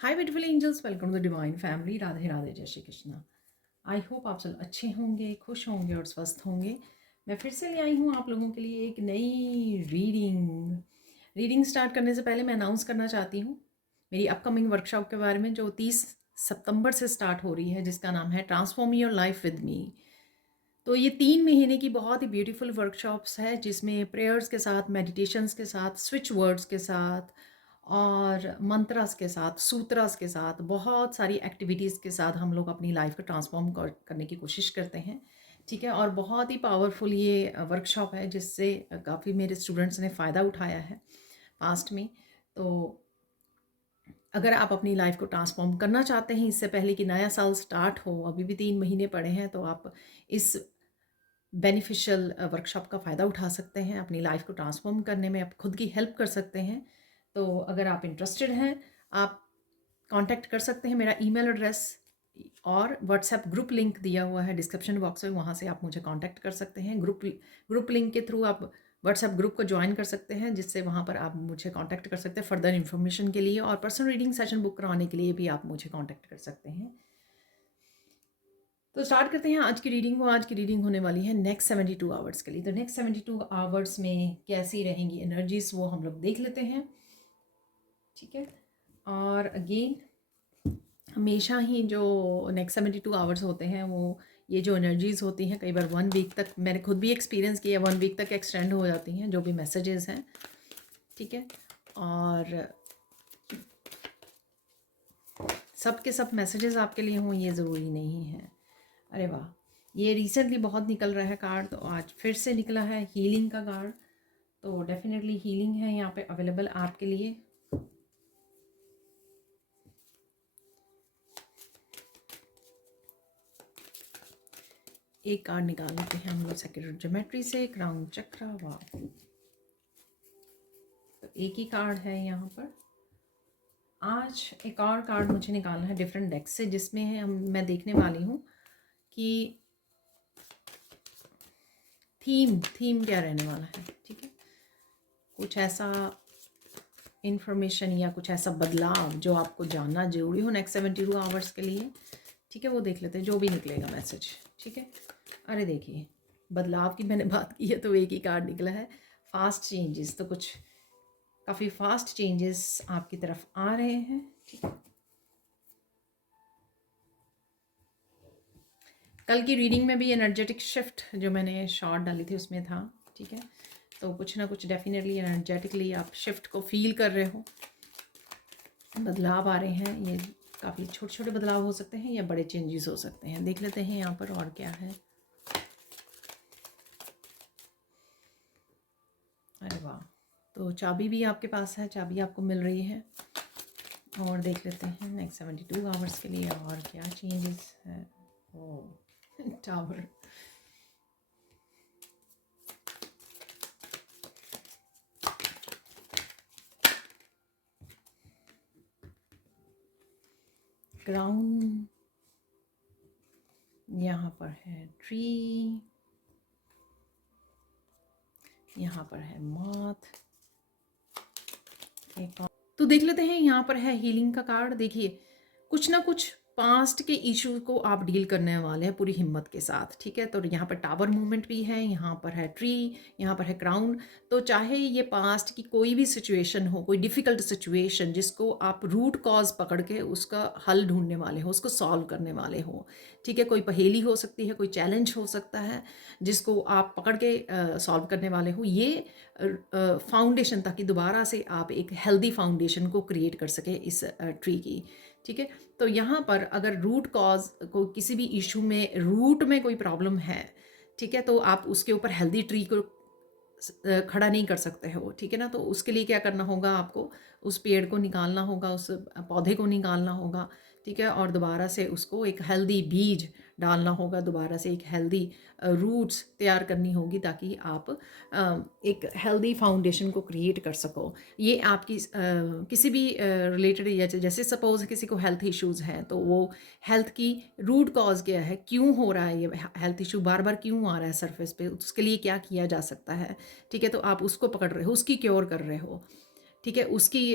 Hi beautiful angels, welcome to divine family. Radhe Radhe, जय Shri Krishna. I hope आप सब अच्छे होंगे, खुश होंगे और स्वस्थ होंगे। मैं फिर से ले आई हूँ आप लोगों के लिए एक नई रीडिंग स्टार्ट करने से पहले मैं अनाउंस करना चाहती हूँ मेरी अपकमिंग वर्कशॉप के बारे में, जो 30 सितंबर से स्टार्ट हो रही है, जिसका नाम है transform your life with me. तो ये 3 महीने की बहुत ही ब्यूटीफुल वर्कशॉप्स है, जिसमें प्रेयर्स के साथ, मेडिटेशंस के साथ, स्विच वर्ड्स के साथ और मंत्रास के साथ, सूत्रास के साथ, बहुत सारी एक्टिविटीज़ के साथ हम लोग अपनी लाइफ को ट्रांसफॉर्म करने की कोशिश करते हैं। ठीक है, और बहुत ही पावरफुल ये वर्कशॉप है, जिससे काफ़ी मेरे स्टूडेंट्स ने फ़ायदा उठाया है पास्ट में। तो अगर आप अपनी लाइफ को ट्रांसफॉर्म करना चाहते हैं इससे पहले कि नया साल स्टार्ट हो, अभी भी 3 महीने पड़े हैं, तो आप इस बेनिफिशियल वर्कशॉप का फ़ायदा उठा सकते हैं, अपनी लाइफ को ट्रांसफॉर्म करने में आप खुद की हेल्प कर सकते हैं। तो अगर आप इंटरेस्टेड हैं, आप कांटेक्ट कर सकते हैं। मेरा ईमेल एड्रेस और व्हाट्सएप ग्रुप लिंक दिया हुआ है डिस्क्रिप्शन बॉक्स में, वहाँ से आप मुझे कांटेक्ट कर सकते हैं। ग्रुप लिंक के थ्रू आप व्हाट्सएप ग्रुप को ज्वाइन कर सकते हैं, जिससे वहाँ पर आप मुझे कांटेक्ट कर सकते हैं फर्दर इन्फॉर्मेशन के लिए, और पर्सनल रीडिंग सेशन बुक करवाने के लिए भी आप मुझे कांटेक्ट कर सकते हैं। तो स्टार्ट करते हैं आज की रीडिंग को। आज की रीडिंग होने वाली है नेक्स्ट 72 आवर्स के लिए। तो नेक्स्ट 72 आवर्स में कैसी रहेंगी एनर्जीज, वो हम लोग देख लेते हैं। ठीक है, और अगेन हमेशा ही जो नेक्स्ट 72 आवर्स होते हैं, वो ये जो एनर्जीज होती हैं, कई बार 1 वीक तक, मैंने खुद भी एक्सपीरियंस किया, 1 वीक तक एक्सटेंड हो जाती हैं जो भी मैसेजेस हैं। ठीक है, और सब के सब मैसेजेस आपके लिए हों ये ज़रूरी नहीं है। अरे वाह, ये रिसेंटली बहुत निकल रहा है कार्ड, तो आज फिर से निकला है हीलिंग का कार्ड। तो डेफिनेटली हीलिंग है यहाँ पे अवेलेबल आपके लिए। एक कार्ड निकाल लेते हैं हम लोग सेक्रेड ज्योमेट्री से, क्राउन चक्रा। वाह, तो एक ही कार्ड है यहाँ पर। आज एक और कार्ड मुझे निकालना है डिफरेंट डेक से, जिसमें है मैं देखने वाली हूँ कि थीम क्या रहने वाला है। ठीक है, कुछ ऐसा इन्फॉर्मेशन या कुछ ऐसा बदलाव जो आपको जानना जरूरी हो नेक्स्ट 72 आवर्स के लिए। ठीक है, वो देख लेते हैं जो भी निकलेगा मैसेज। ठीक है, अरे देखिए, बदलाव की मैंने बात की है तो एक ही कार्ड निकला है, फास्ट चेंजेस। तो कुछ काफ़ी फास्ट चेंजेस आपकी तरफ आ रहे हैं। ठीक है, कल की रीडिंग में भी एनर्जेटिक शिफ्ट जो मैंने शॉर्ट डाली थी उसमें था। ठीक है, तो कुछ ना कुछ डेफिनेटली एनर्जेटिकली आप शिफ्ट को फील कर रहे हो, बदलाव आ रहे हैं। ये काफ़ी छोटे छोटे बदलाव हो सकते हैं या बड़े चेंजेस हो सकते हैं। देख लेते हैं यहाँ पर और क्या है। अरे वाह, तो चाबी भी आपके पास है, चाबी आपको मिल रही है। और देख लेते हैं नेक्स्ट 72 आवर्स के लिए और क्या चेंजेस है। ओ टावर, क्राउन, यहाँ पर है ट्री, यहाँ पर है मॉथ। एक और तो देख लेते हैं, यहाँ पर है हीलिंग का कार्ड। देखिए, कुछ ना कुछ पास्ट के इश्यूज को आप डील करने वाले हैं पूरी हिम्मत के साथ। ठीक है, तो यहाँ पर टावर मूवमेंट भी है, यहाँ पर है ट्री, यहाँ पर है क्राउन। तो चाहे ये पास्ट की कोई भी सिचुएशन हो, कोई डिफ़िकल्ट सिचुएशन जिसको आप रूट कॉज पकड़ के उसका हल ढूंढने वाले हो, उसको सॉल्व करने वाले हो। ठीक है, कोई पहेली हो सकती है, कोई चैलेंज हो सकता है जिसको आप पकड़ के सॉल्व करने वाले हो। ये फाउंडेशन, ताकि दोबारा से आप एक हेल्दी फाउंडेशन को क्रिएट कर सके इस ट्री की। ठीक है, तो यहाँ पर अगर रूट कॉज को किसी भी इशू में रूट में कोई प्रॉब्लम है, ठीक है, तो आप उसके ऊपर हेल्दी ट्री को खड़ा नहीं कर सकते हो। ठीक है ना, तो उसके लिए क्या करना होगा, आपको उस पेड़ को निकालना होगा, उस पौधे को निकालना होगा। ठीक है, और दोबारा से उसको एक हेल्दी बीज डालना होगा, दोबारा से एक हेल्दी रूट्स तैयार करनी होगी, ताकि आप एक हेल्दी फाउंडेशन को क्रिएट कर सको। ये आपकी किसी भी रिलेटेड, या जैसे सपोज किसी को हेल्थ इश्यूज़ हैं, तो वो हेल्थ की रूट कॉज क्या है, क्यों हो रहा है ये हेल्थ इशू, बार बार क्यों आ रहा है सरफेस पे, उसके लिए क्या किया जा सकता है। ठीक है, तो आप उसको पकड़ रहे हो, उसकी क्योर कर रहे हो। ठीक है, उसकी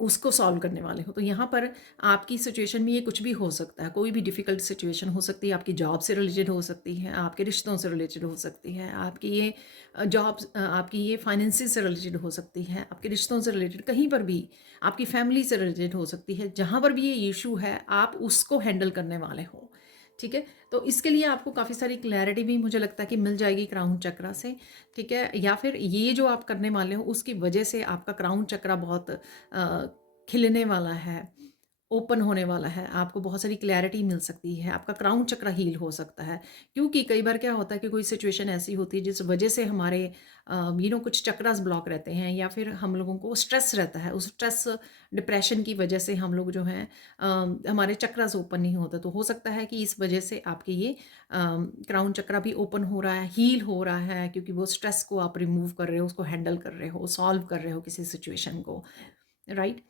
उसको सॉल्व करने वाले हो। तो यहाँ पर आपकी सिचुएशन में ये कुछ भी हो सकता है, कोई भी डिफ़िकल्ट सिचुएशन हो सकती है, आपकी जॉब से रिलेटेड हो सकती है, आपके रिश्तों से रिलेटेड हो सकती है, आपकी ये आपकी ये फाइनेंसेस से रिलेटेड हो सकती है, आपके रिश्तों से रिलेटेड कहीं पर भी, आपकी फैमिली से रिलेटेड हो सकती है। जहाँ पर भी ये इश्यू है, आप उसको हैंडल करने वाले हो, ठीक है? तो इसके लिए आपको काफ़ी सारी क्लैरिटी भी मुझे लगता है कि मिल जाएगी क्राउन चक्रा से, ठीक है? या फिर ये जो आप करने वाले हो उसकी वजह से आपका क्राउन चक्रा बहुत खिलने वाला है, ओपन होने वाला है, आपको बहुत सारी क्लैरिटी मिल सकती है, आपका क्राउन चक्र हील हो सकता है। क्योंकि कई बार क्या होता है कि कोई सिचुएशन ऐसी होती है जिस वजह से हमारे कुछ चक्रास ब्लॉक रहते हैं, या फिर हम लोगों को स्ट्रेस रहता है, उस स्ट्रेस डिप्रेशन की वजह से हम लोग जो हैं हमारे चक्रास ओपन नहीं होते। तो हो सकता है कि इस वजह से आपके ये क्राउन चक्रा भी ओपन हो रहा है, हील हो रहा है, क्योंकि वो स्ट्रेस को आप रिमूव कर रहे हो, उसको हैंडल कर रहे हो, सॉल्व कर रहे हो किसी सिचुएशन को, राइट?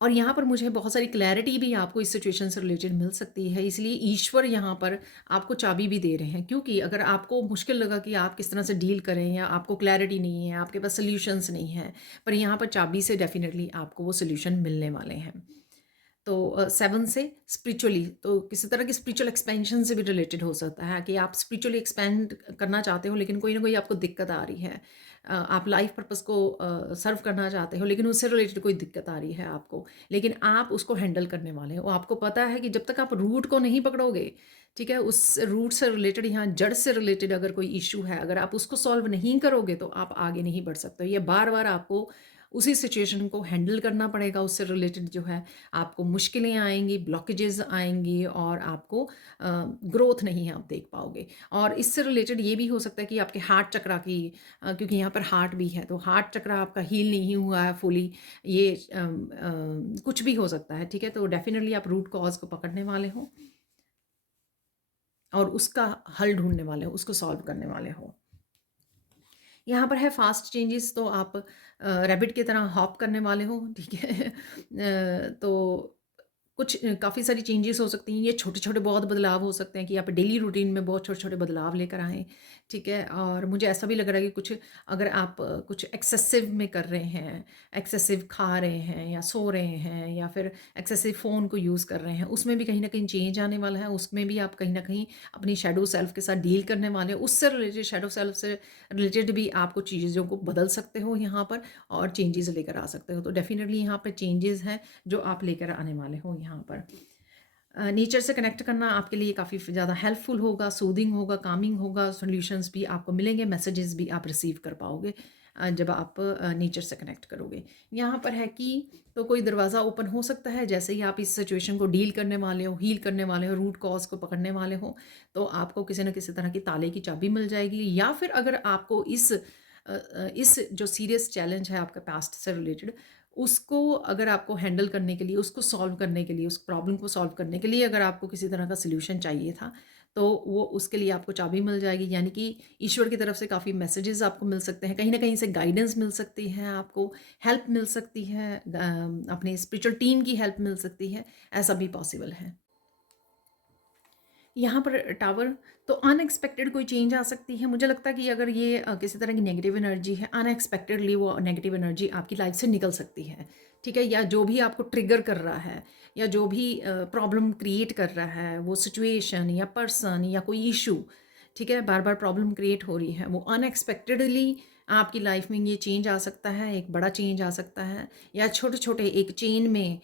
और यहाँ पर मुझे बहुत सारी क्लैरिटी भी आपको इस सिचुएशन से रिलेटेड मिल सकती है, इसलिए ईश्वर यहाँ पर आपको चाबी भी दे रहे हैं। क्योंकि अगर आपको मुश्किल लगा कि आप किस तरह से डील करें, या आपको क्लैरिटी नहीं है, आपके पास सॉल्यूशंस नहीं है, पर यहाँ पर चाबी से डेफिनेटली आपको वो सॉल्यूशन मिलने वाले हैं। तो 7 से स्पिरिचुअली, तो किसी तरह की स्पिरिचुअल एक्सपेंशन से भी रिलेटेड हो सकता है कि आप स्पिरिचुअली एक्सपेंड करना चाहते हो, लेकिन कोई ना कोई आपको दिक्कत आ रही है। आप लाइफ पर्पस को सर्व करना चाहते हो, लेकिन उससे रिलेटेड कोई दिक्कत आ रही है आपको, लेकिन आप उसको हैंडल करने वाले हो। आपको पता है कि जब तक आप रूट को नहीं पकड़ोगे, ठीक है, उस रूट से रिलेटेड, यहाँ जड़ से रिलेटेड अगर कोई इशू है, अगर आप उसको सॉल्व नहीं करोगे तो आप आगे नहीं बढ़ सकते। ये बार बार आपको उसी सिचुएशन को हैंडल करना पड़ेगा, उससे रिलेटेड जो है आपको मुश्किलें आएंगी, ब्लॉकेजेस आएंगी, और आपको ग्रोथ नहीं आप देख पाओगे। और इससे रिलेटेड ये भी हो सकता है कि आपके हार्ट चक्रा की, क्योंकि यहाँ पर हार्ट भी है, तो हार्ट चक्रा आपका हील नहीं हुआ है फुली, ये कुछ भी हो सकता है, ठीक है? तो डेफिनेटली आप रूट कॉज को पकड़ने वाले हो और उसका हल ढूंढने वाले हो, उसको सॉल्व करने वाले हो। यहाँ पर है फास्ट चेंजेस, तो आप रैबिट की तरह हॉप करने वाले हो, ठीक है? तो कुछ काफ़ी सारी चेंजेस हो सकती हैं। ये छोटे-छोटे बहुत बदलाव हो सकते हैं कि आप डेली रूटीन में बहुत छोटे-छोटे बदलाव लेकर आएँ, ठीक है? और मुझे ऐसा भी लग रहा है कि कुछ अगर आप कुछ एक्सेसिव में कर रहे हैं, एक्सेसिव खा रहे हैं या सो रहे हैं, या फिर एक्सेसिव फ़ोन को यूज़ कर रहे हैं, उसमें भी कहीं न कहीं चेंज आने वाला है। उसमें भी आप कहीं न कहीं अपनी शैडो सेल्फ के साथ डील करने वाले हो। उससे रिलेटेड, शैडो सेल्फ से रिलेटेड भी आप कुछ चीज़ों को बदल सकते हो यहाँ पर, और चेंजेस लेकर आ सकते हो। तो डेफ़िनिटली यहाँ पे चेंजेस हैं जो आप लेकर आने वाले हो यहाँ पर। नेचर से कनेक्ट करना आपके लिए काफ़ी ज़्यादा हेल्पफुल होगा, सूदिंग होगा, कामिंग होगा, सॉल्यूशंस भी आपको मिलेंगे, मैसेजेस भी आप रिसीव कर पाओगे जब आप नेचर से कनेक्ट करोगे। यहाँ पर है कि तो कोई दरवाज़ा ओपन हो सकता है, जैसे ही आप इस सिचुएशन को डील करने वाले हो, हील करने वाले हो, रूट कॉज को पकड़ने वाले हो, तो आपको किसी न किसी तरह की ताले की चाबी मिल जाएगी। या फिर अगर आपको इस जो सीरियस चैलेंज है आपका पास्ट से रिलेटेड, उसको अगर आपको हैंडल करने के लिए, उसको सॉल्व करने के लिए, उस प्रॉब्लम को सॉल्व करने के लिए अगर आपको किसी तरह का सॉल्यूशन चाहिए था, तो वो उसके लिए आपको चाबी मिल जाएगी। यानी कि ईश्वर की तरफ से काफ़ी मैसेजेस आपको मिल सकते हैं, कहीं न कहीं से गाइडेंस मिल सकती है आपको, हेल्प मिल सकती है, अपनी स्पिरिचुअल टीम की हेल्प मिल सकती है, ऐसा भी पॉसिबल है। यहाँ पर टावर, तो अनएक्सपेक्टेड कोई चेंज आ सकती है। मुझे लगता है कि अगर ये किसी तरह की नेगेटिव एनर्जी है, अनएक्सपेक्टेडली वो नेगेटिव एनर्जी आपकी लाइफ से निकल सकती है, ठीक है? या जो भी आपको ट्रिगर कर रहा है, या जो भी प्रॉब्लम क्रिएट कर रहा है, वो सिचुएशन या पर्सन या कोई इशू, ठीक है? बार बार प्रॉब्लम क्रिएट हो रही है, वो अनएक्सपेक्टेडली आपकी लाइफ में ये चेंज आ सकता है, एक बड़ा चेंज आ सकता है, या छोटे छोटे एक चेन में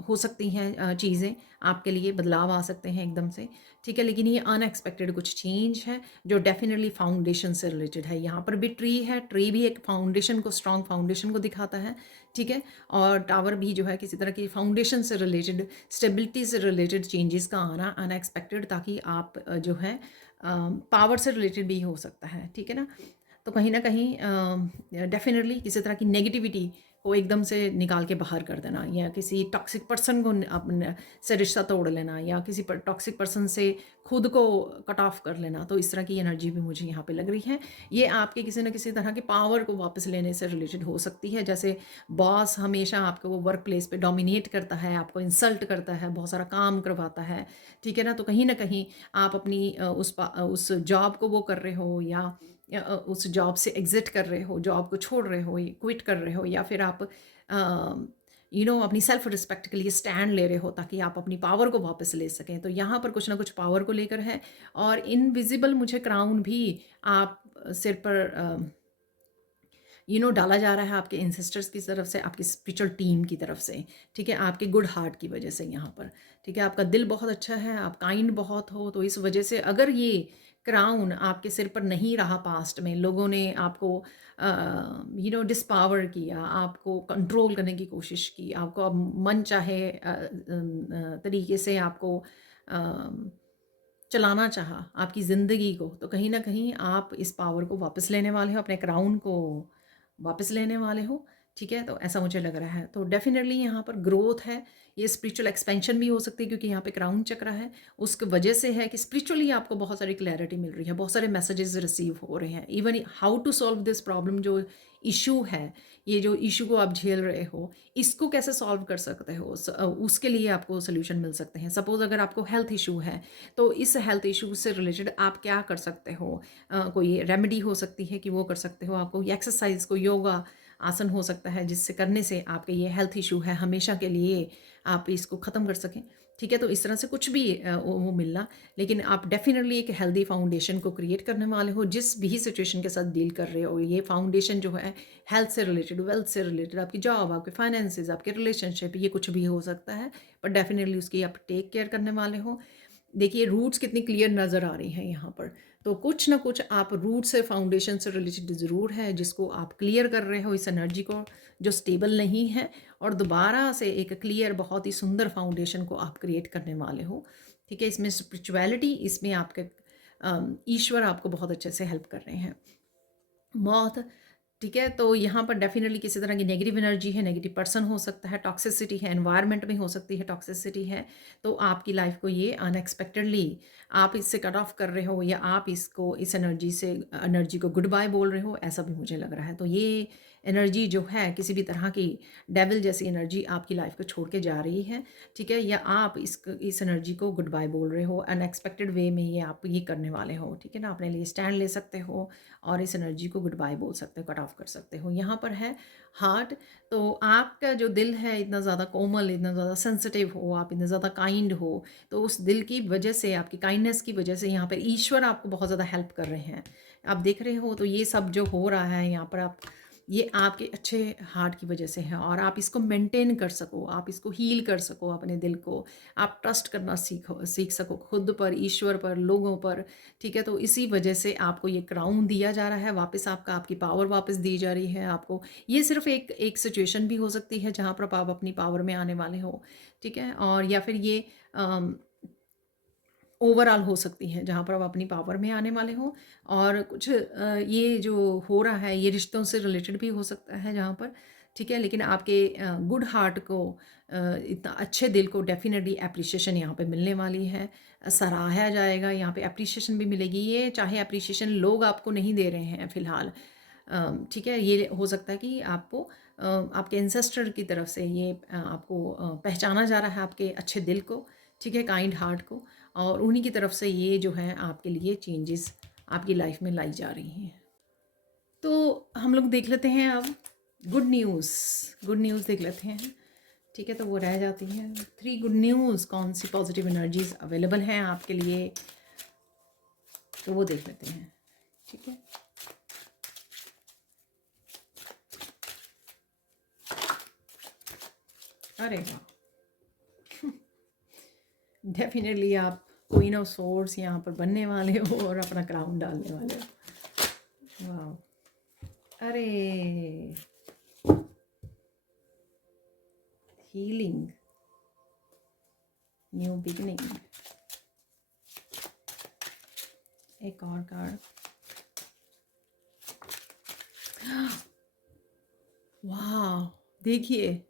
हो सकती हैं चीज़ें, आपके लिए बदलाव आ सकते हैं एकदम से, ठीक है? लेकिन ये अनएक्सपेक्टेड कुछ चेंज है जो डेफिनेटली फाउंडेशन से रिलेटेड है। यहाँ पर भी ट्री है, ट्री भी एक फाउंडेशन को, स्ट्रॉन्ग फाउंडेशन को दिखाता है, ठीक है? और टावर भी जो है किसी तरह की फाउंडेशन से रिलेटेड, स्टेबिलिटी से रिलेटेड चेंजेस का आना अनएक्सपेक्टेड, ताकि आप जो है पावर से रिलेटेड भी हो सकता है, ठीक है ना? तो कहीं न कहीं डेफ़िनेटली किसी तरह की नेगेटिविटी को एकदम से निकाल के बाहर कर देना, या किसी टॉक्सिक पर्सन को अपने से रिश्ता तोड़ लेना, या किसी टॉक्सिक पर्सन से खुद को कट ऑफ कर लेना, तो इस तरह की एनर्जी भी मुझे यहाँ पे लग रही है। ये आपके किसी न किसी तरह के पावर को वापस लेने से रिलेटेड हो सकती है। जैसे बॉस हमेशा आपको वो वर्क प्लेस पे डोमिनेट करता है, आपको इंसल्ट करता है, बहुत सारा काम करवाता है, ठीक है ना? तो कहीं न कहीं आप अपनी उस जॉब को वो कर रहे हो, या उस जॉब से एग्ज़िट कर रहे हो, जॉब को छोड़ रहे हो, क्विट कर रहे हो, या फिर आप अपनी सेल्फ रिस्पेक्ट के लिए स्टैंड ले रहे हो ताकि आप अपनी पावर को वापस ले सकें। तो यहाँ पर कुछ ना कुछ पावर को लेकर है। और इनविजिबल मुझे क्राउन भी आप सिर पर डाला जा रहा है आपके एंसेस्टर्स की तरफ से, आपकी स्पिरिचुअल टीम की तरफ से, ठीक है, आपके गुड हार्ट की वजह से यहाँ पर, ठीक है, आपका दिल बहुत अच्छा है, आप काइंड बहुत हो, तो इस वजह से अगर ये क्राउन आपके सिर पर नहीं रहा, पास्ट में लोगों ने आपको डिस्पावर किया, आपको कंट्रोल करने की कोशिश की, आपको अब मन चाहे तरीके से आपको चलाना चाहा आपकी ज़िंदगी को, तो कहीं ना कहीं आप इस पावर को वापस लेने वाले हो, अपने क्राउन को वापस लेने वाले हो, ठीक है। तो ऐसा मुझे लग रहा है। तो डेफिनेटली यहाँ पर ग्रोथ है, ये स्पिरिचुअल एक्सपेंशन भी हो सकती है क्योंकि यहाँ पे क्राउन चक्र है, उसकी वजह से है कि स्पिरिचुअली आपको बहुत सारी क्लैरिटी मिल रही है, बहुत सारे मैसेजेस रिसीव हो रहे हैं। Even how to solve this problem, जो इशू है, ये जो इशू को आप झेल रहे हो, इसको कैसे सॉल्व कर सकते हो, उसके लिए आपको सोल्यूशन मिल सकते हैं। सपोज अगर आपको हेल्थ इशू है, तो इस हेल्थ इशू से रिलेटेड आप क्या कर सकते हो, कोई रेमेडी हो सकती है कि वो कर सकते हो, आपको एक्सरसाइज, को योगा आसन हो सकता है जिससे करने से आपके ये हेल्थ इशू है हमेशा के लिए आप इसको ख़त्म कर सकें, ठीक है। तो इस तरह से कुछ भी वो मिलना, लेकिन आप डेफिनेटली एक हेल्दी फाउंडेशन को क्रिएट करने वाले हो जिस भी सिचुएशन के साथ डील कर रहे हो। ये फाउंडेशन जो है हेल्थ से रिलेटेड, वेल्थ से रिलेटेड, आपकी जॉब, आपके फाइनेंसेस, आपके रिलेशनशिप, ये कुछ भी हो सकता है, पर डेफिनेटली उसकी आप टेक केयर करने वाले हो। देखिए रूट्स कितनी क्लियर नज़र आ रही हैं यहाँ पर, तो कुछ ना कुछ आप रूट से, फाउंडेशन से रिलेटेड ज़रूर है जिसको आप क्लियर कर रहे हो, इस एनर्जी को जो स्टेबल नहीं है, और दोबारा से एक क्लियर बहुत ही सुंदर फाउंडेशन को आप क्रिएट करने वाले हो, ठीक है। इसमें स्पिरिचुअलिटी, इसमें आपके ईश्वर आपको बहुत अच्छे से हेल्प कर रहे हैं। मौत, ठीक है। तो यहाँ पर डेफिनेटली किसी तरह की नेगेटिव एनर्जी है, नेगेटिव पर्सन हो सकता है, टॉक्सिसिटी है, एनवायरनमेंट में हो सकती है टॉक्सिसिटी है, तो आपकी लाइफ को ये अनएक्सपेक्टेडली आप इससे कट ऑफ कर रहे हो, या आप इसको, इस एनर्जी को गुड बाय बोल रहे हो, ऐसा भी मुझे लग रहा है। तो ये एनर्जी जो है किसी भी तरह की डेविल जैसी एनर्जी आपकी लाइफ को छोड़ के जा रही है, ठीक है, या आप इस एनर्जी को गुड बाय बोल रहे हो, अनएक्सपेक्टेड वे में ये आप ये करने वाले हो, ठीक है ना। अपने लिए स्टैंड ले सकते हो और इस एनर्जी को गुड बाय बोल सकते हो, कट ऑफ कर सकते हो। यहाँ पर है हार्ट, तो आपका जो दिल है इतना ज़्यादा कोमल, इतना ज़्यादा सेंसिटिव हो, आप इतने ज़्यादा काइंड हो, तो उस दिल की वजह से, आपकी काइंडनेस की वजह से यहाँ पर ईश्वर आपको बहुत ज़्यादा हेल्प कर रहे हैं। आप देख रहे हो, तो ये सब जो हो रहा है यहाँ पर, आप ये आपके अच्छे हार्ट की वजह से है, और आप इसको मेंटेन कर सको, आप इसको हील कर सको, अपने दिल को आप ट्रस्ट करना सीख सको, खुद पर, ईश्वर पर, लोगों पर, ठीक है। तो इसी वजह से आपको ये क्राउन दिया जा रहा है वापस, आपकी पावर वापस दी जा रही है आपको। ये सिर्फ एक सिचुएशन भी हो सकती है जहाँ पर आप अपनी पावर में आने वाले हो, ठीक है, और या फिर ये ओवरऑल हो सकती है जहाँ पर आप अपनी पावर में आने वाले हो। और कुछ ये जो हो रहा है ये रिश्तों से रिलेटेड भी हो सकता है जहाँ पर, ठीक है, लेकिन आपके गुड हार्ट को, इतना अच्छे दिल को डेफिनेटली एप्रिसिएशन यहाँ पे मिलने वाली है, सराहा जाएगा, यहाँ पे एप्रिसिएशन भी मिलेगी। ये चाहे एप्रिसिएशन लोग आपको नहीं दे रहे हैं फ़िलहाल, ठीक है, ये हो सकता है कि आपको आपके एंसेस्टर की तरफ से ये आपको पहचाना जा रहा है, आपके अच्छे दिल को, ठीक है, काइंड हार्ट को, और उन्हीं की तरफ से ये जो है आपके लिए चेंजेस आपकी लाइफ में लाई जा रही हैं। तो हम लोग देख लेते हैं अब गुड न्यूज़ देख लेते हैं, ठीक है। तो वो रह जाती है 3 गुड न्यूज़, कौन सी पॉजिटिव एनर्जीज अवेलेबल हैं आपके लिए, तो वो देख लेते हैं, ठीक है। अरे वाह, डेफिनेटली आप क्वीन ऑफ सोर्ड्स यहाँ पर बनने वाले हो और अपना क्राउन डालने वाले हो। वाह, अरे हीलिंग, न्यू बिगिनिंग, एक और कार्ड, वाह, देखिए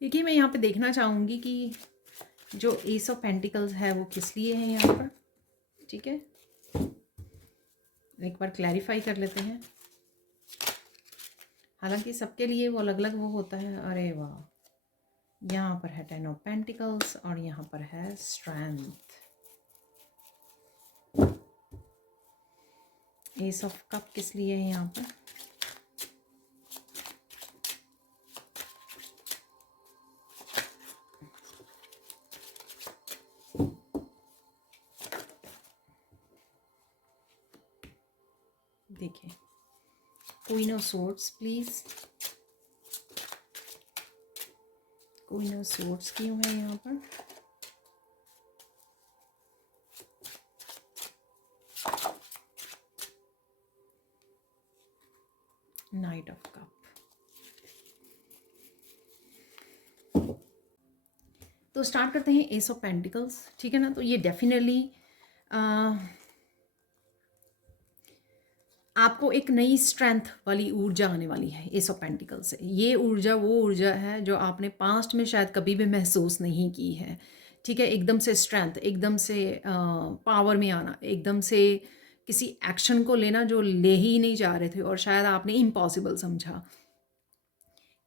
देखिए, मैं यहाँ पे देखना चाहूँगी कि जो एस ऑफ पेंटिकल्स है वो किस लिए है यहाँ पर, ठीक है। एक बार क्लैरिफाई कर लेते हैं, हालांकि सबके लिए वो अलग अलग वो होता है। अरे वाह, यहाँ पर है 10 ऑफ पेंटिकल्स और यहाँ पर है स्ट्रेंथ, एस ऑफ कप किस लिए है यहाँ पर? देखिए, queen of swords please, queen of swords क्यों है यहाँ पर? Night of cup. तो स्टार्ट करते हैं एस ऑफ पेंटिकल्स, ठीक है ना। तो ये डेफिनेटली आपको एक नई स्ट्रेंथ वाली ऊर्जा आने वाली है एस ऑफ पेंटिकल से। ये ऊर्जा वो ऊर्जा है जो आपने पास्ट में शायद कभी भी महसूस नहीं की है, ठीक है। एकदम से स्ट्रेंथ, एकदम से पावर में आना, एकदम से किसी एक्शन को लेना जो ले ही नहीं जा रहे थे और शायद आपने इम्पॉसिबल समझा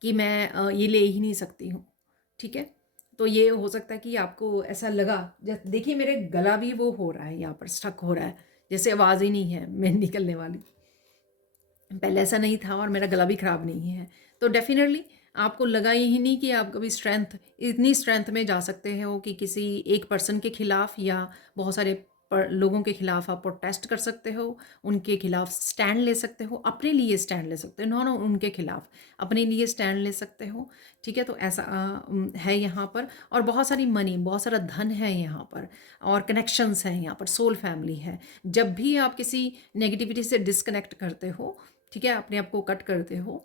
कि मैं ये ले ही नहीं सकती हूँ, ठीक है। तो ये हो सकता है कि आपको ऐसा लगा, देखिए मेरे गला भी वो हो रहा है, यहाँ पर स्टक हो रहा है, जैसे आवाज़ ही नहीं है मैं निकलने वाली। पहले ऐसा नहीं था और मेरा गला भी ख़राब नहीं है। तो डेफिनेटली आपको लगा ही नहीं कि आप कभी इतनी स्ट्रेंथ में जा सकते हो कि किसी एक पर्सन के खिलाफ या बहुत सारे लोगों के खिलाफ आप प्रोटेस्ट कर सकते हो, उनके खिलाफ स्टैंड ले सकते हो, अपने लिए स्टैंड ले सकते हो, नो उनके खिलाफ अपने लिए स्टैंड ले सकते हो, ठीक है। तो ऐसा है यहाँ पर। और बहुत सारी मनी, बहुत सारा धन है यहाँ पर, और कनेक्शंस हैं यहाँ पर, सोल फैमिली है। जब भी आप किसी नेगेटिविटी से डिस्कनेक्ट करते हो, ठीक है, अपने आप को कट करते हो,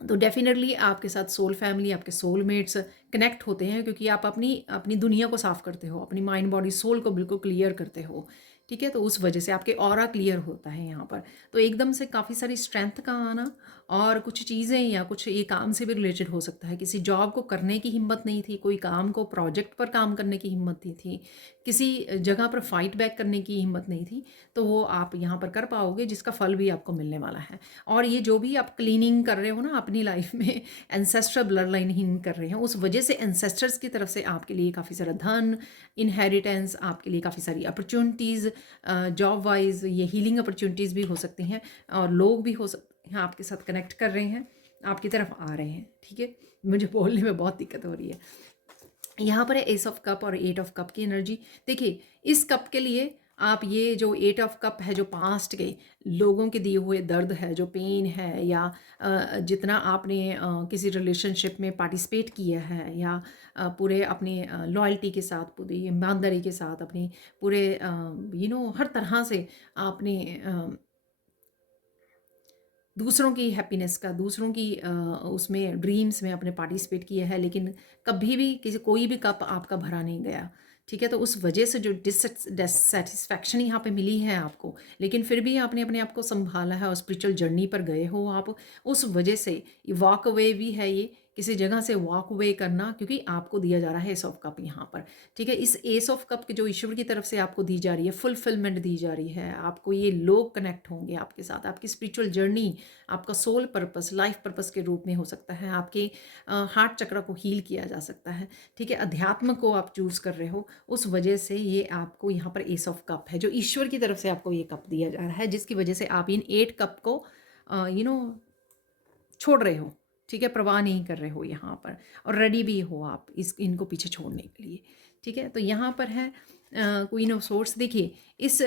तो डेफिनेटली आपके साथ सोल फैमिली, आपके सोलमेट्स कनेक्ट होते हैं, क्योंकि आप अपनी अपनी दुनिया को साफ़ करते हो, अपनी माइंड बॉडी सोल को बिल्कुल क्लियर करते हो, ठीक है। तो उस वजह से आपके ऑरा क्लियर होता है यहाँ पर। तो एकदम से काफ़ी सारी स्ट्रेंथ का आना, और कुछ चीज़ें या कुछ ये काम से भी रिलेटेड हो सकता है। किसी जॉब को करने की हिम्मत नहीं थी, कोई काम को, प्रोजेक्ट पर काम करने की हिम्मत नहीं थी, किसी जगह पर फाइट बैक करने की हिम्मत नहीं थी, तो वो आप यहाँ पर कर पाओगे, जिसका फल भी आपको मिलने वाला है। और ये जो भी आप क्लीनिंग कर रहे हो ना अपनी लाइफ में, एंसेस्ट्रल ब्लड लाइन हीलिंग कर रहे हो, उस वजह से एंसेस्टर्स की तरफ से आपके लिए काफ़ी सारा धन, इनहेरिटेंस, आपके लिए काफ़ी सारी अपॉर्चुनिटीज़, जॉब वाइज ये हीलिंग अपॉर्चुनिटीज़ भी हो सकती हैं, और लोग भी हो सकते हैं आपके साथ कनेक्ट कर रहे हैं, आपकी तरफ आ रहे हैं, ठीक है। मुझे बोलने में बहुत दिक्कत हो रही है। यहाँ पर है एस ऑफ कप और एट ऑफ कप की एनर्जी। देखिए, इस कप के लिए आप ये जो एट ऑफ कप है, जो पास्ट के लोगों के दिए हुए दर्द है, जो पेन है, या जितना आपने किसी रिलेशनशिप में पार्टिसिपेट किया है, या पूरे अपने लॉयल्टी के साथ, पूरी ईमानदारी के साथ, अपनी पूरे हर तरह से आपने दूसरों की हैप्पीनेस का, दूसरों की उसमें ड्रीम्स में अपने पार्टिसिपेट किया है, लेकिन कभी भी कोई भी कप आपका भरा नहीं गया, ठीक है। तो उस वजह से जो डिससेटिस्फैक्शन यहाँ पे मिली है आपको, लेकिन फिर भी आपने अपने आप को संभाला है और स्पिरिचुअल जर्नी पर गए हो आप, उस वजह से वॉक अवे भी है ये, किसी जगह से वॉक अवे करना, क्योंकि आपको दिया जा रहा है एस ऑफ कप यहाँ पर, ठीक है। इस एस ऑफ कप की जो ईश्वर की तरफ से आपको दी जा रही है, फुलफिलमेंट दी जा रही है आपको, ये लोग कनेक्ट होंगे आपके साथ, आपकी स्पिरिचुअल जर्नी, आपका सोल पर्पस, लाइफ पर्पस के रूप में हो सकता है, आपके हार्ट चक्र को हील किया जा सकता है, ठीक है। अध्यात्म को आप चूज़ कर रहे हो, उस वजह से ये आपको यहाँ पर एस ऑफ कप है, जो ईश्वर की तरफ से आपको ये कप दिया जा रहा है, जिसकी वजह से आप इन 8 कप को छोड़ रहे हो, ठीक है, परवाह नहीं कर रहे हो यहाँ पर, और रेडी भी हो आप इनको पीछे छोड़ने के लिए, ठीक है। तो यहाँ पर है क्वीन ऑफ सोर्ड्स। देखिए, इस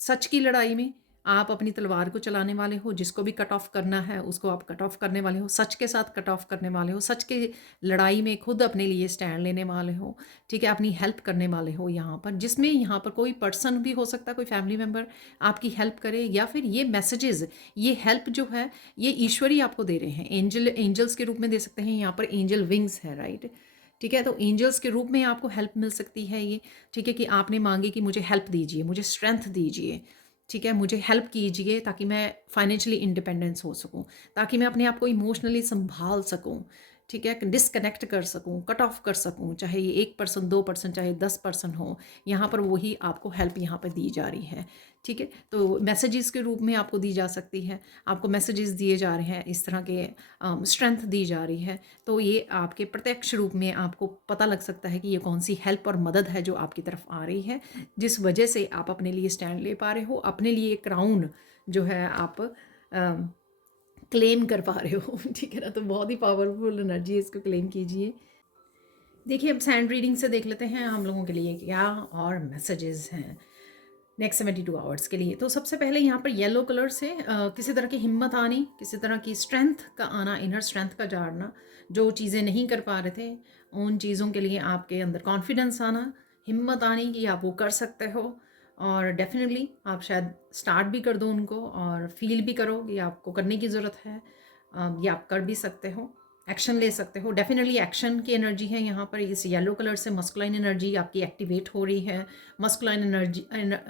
सच की लड़ाई में आप अपनी तलवार को चलाने वाले हो, जिसको भी कट ऑफ करना है उसको आप कट ऑफ करने वाले हो, सच के साथ कट ऑफ करने वाले हो, सच के लड़ाई में खुद अपने लिए स्टैंड लेने वाले हो, ठीक है, अपनी हेल्प करने वाले हो यहाँ पर, जिसमें यहाँ पर कोई पर्सन भी हो सकता है, कोई फैमिली मेम्बर आपकी हेल्प करे, या फिर ये मैसेजेस, ये हेल्प जो है ये ईश्वर ही आपको दे रहे हैं, एंजल्स के रूप में दे सकते हैं, यहाँ पर एंजल विंग्स है, राइट, ठीक है। तो एंजल्स के रूप में आपको हेल्प मिल सकती है ये, ठीक है, कि आपने मांगे कि मुझे हेल्प दीजिए, मुझे स्ट्रेंथ दीजिए, ठीक है, मुझे हेल्प कीजिए ताकि मैं फाइनेंशियली इंडिपेंडेंस हो सकूं, ताकि मैं अपने आप को इमोशनली संभाल सकूं, ठीक है, डिस्कनेक्ट कर सकूँ, कट ऑफ कर सकूँ, चाहे ये 1%, 2%, चाहे 10% हो, यहाँ पर वही आपको हेल्प यहाँ पर दी जा रही है। ठीक है, तो मैसेजेस के रूप में आपको दी जा सकती है, आपको मैसेजेस दिए जा रहे हैं, इस तरह के स्ट्रेंथ दी जा रही है। तो ये आपके प्रत्यक्ष रूप में आपको पता लग सकता है कि ये कौन सी हेल्प और मदद है जो आपकी तरफ आ रही है, जिस वजह से आप अपने लिए स्टैंड ले पा रहे हो, अपने लिए क्राउन जो है आप क्लेम कर पा रहे हो। ठीक है ना, तो बहुत ही पावरफुल एनर्जी है, इसको क्लेम कीजिए। देखिए, अब सैंड रीडिंग से देख लेते हैं हम लोगों के लिए क्या और मैसेजेस हैं नेक्स्ट 72 आवर्स के लिए। तो सबसे पहले यहाँ पर येलो कलर से किसी तरह की हिम्मत आनी, किसी तरह की स्ट्रेंथ का आना, इनर स्ट्रेंथ का जानना, जो चीज़ें नहीं कर पा रहे थे उन चीज़ों के लिए आपके अंदर कॉन्फिडेंस आना, हिम्मत आनी कि आप वो कर सकते हो, और डेफिनेटली आप शायद स्टार्ट भी कर दो उनको और फील भी करो कि आपको करने की ज़रूरत है, ये आप कर भी सकते हो, एक्शन ले सकते हो। डेफिनेटली एक्शन की एनर्जी है यहाँ पर। इस येलो कलर से मस्कुलाइन एनर्जी आपकी एक्टिवेट हो रही है, मस्कुलाइन एनर्जी,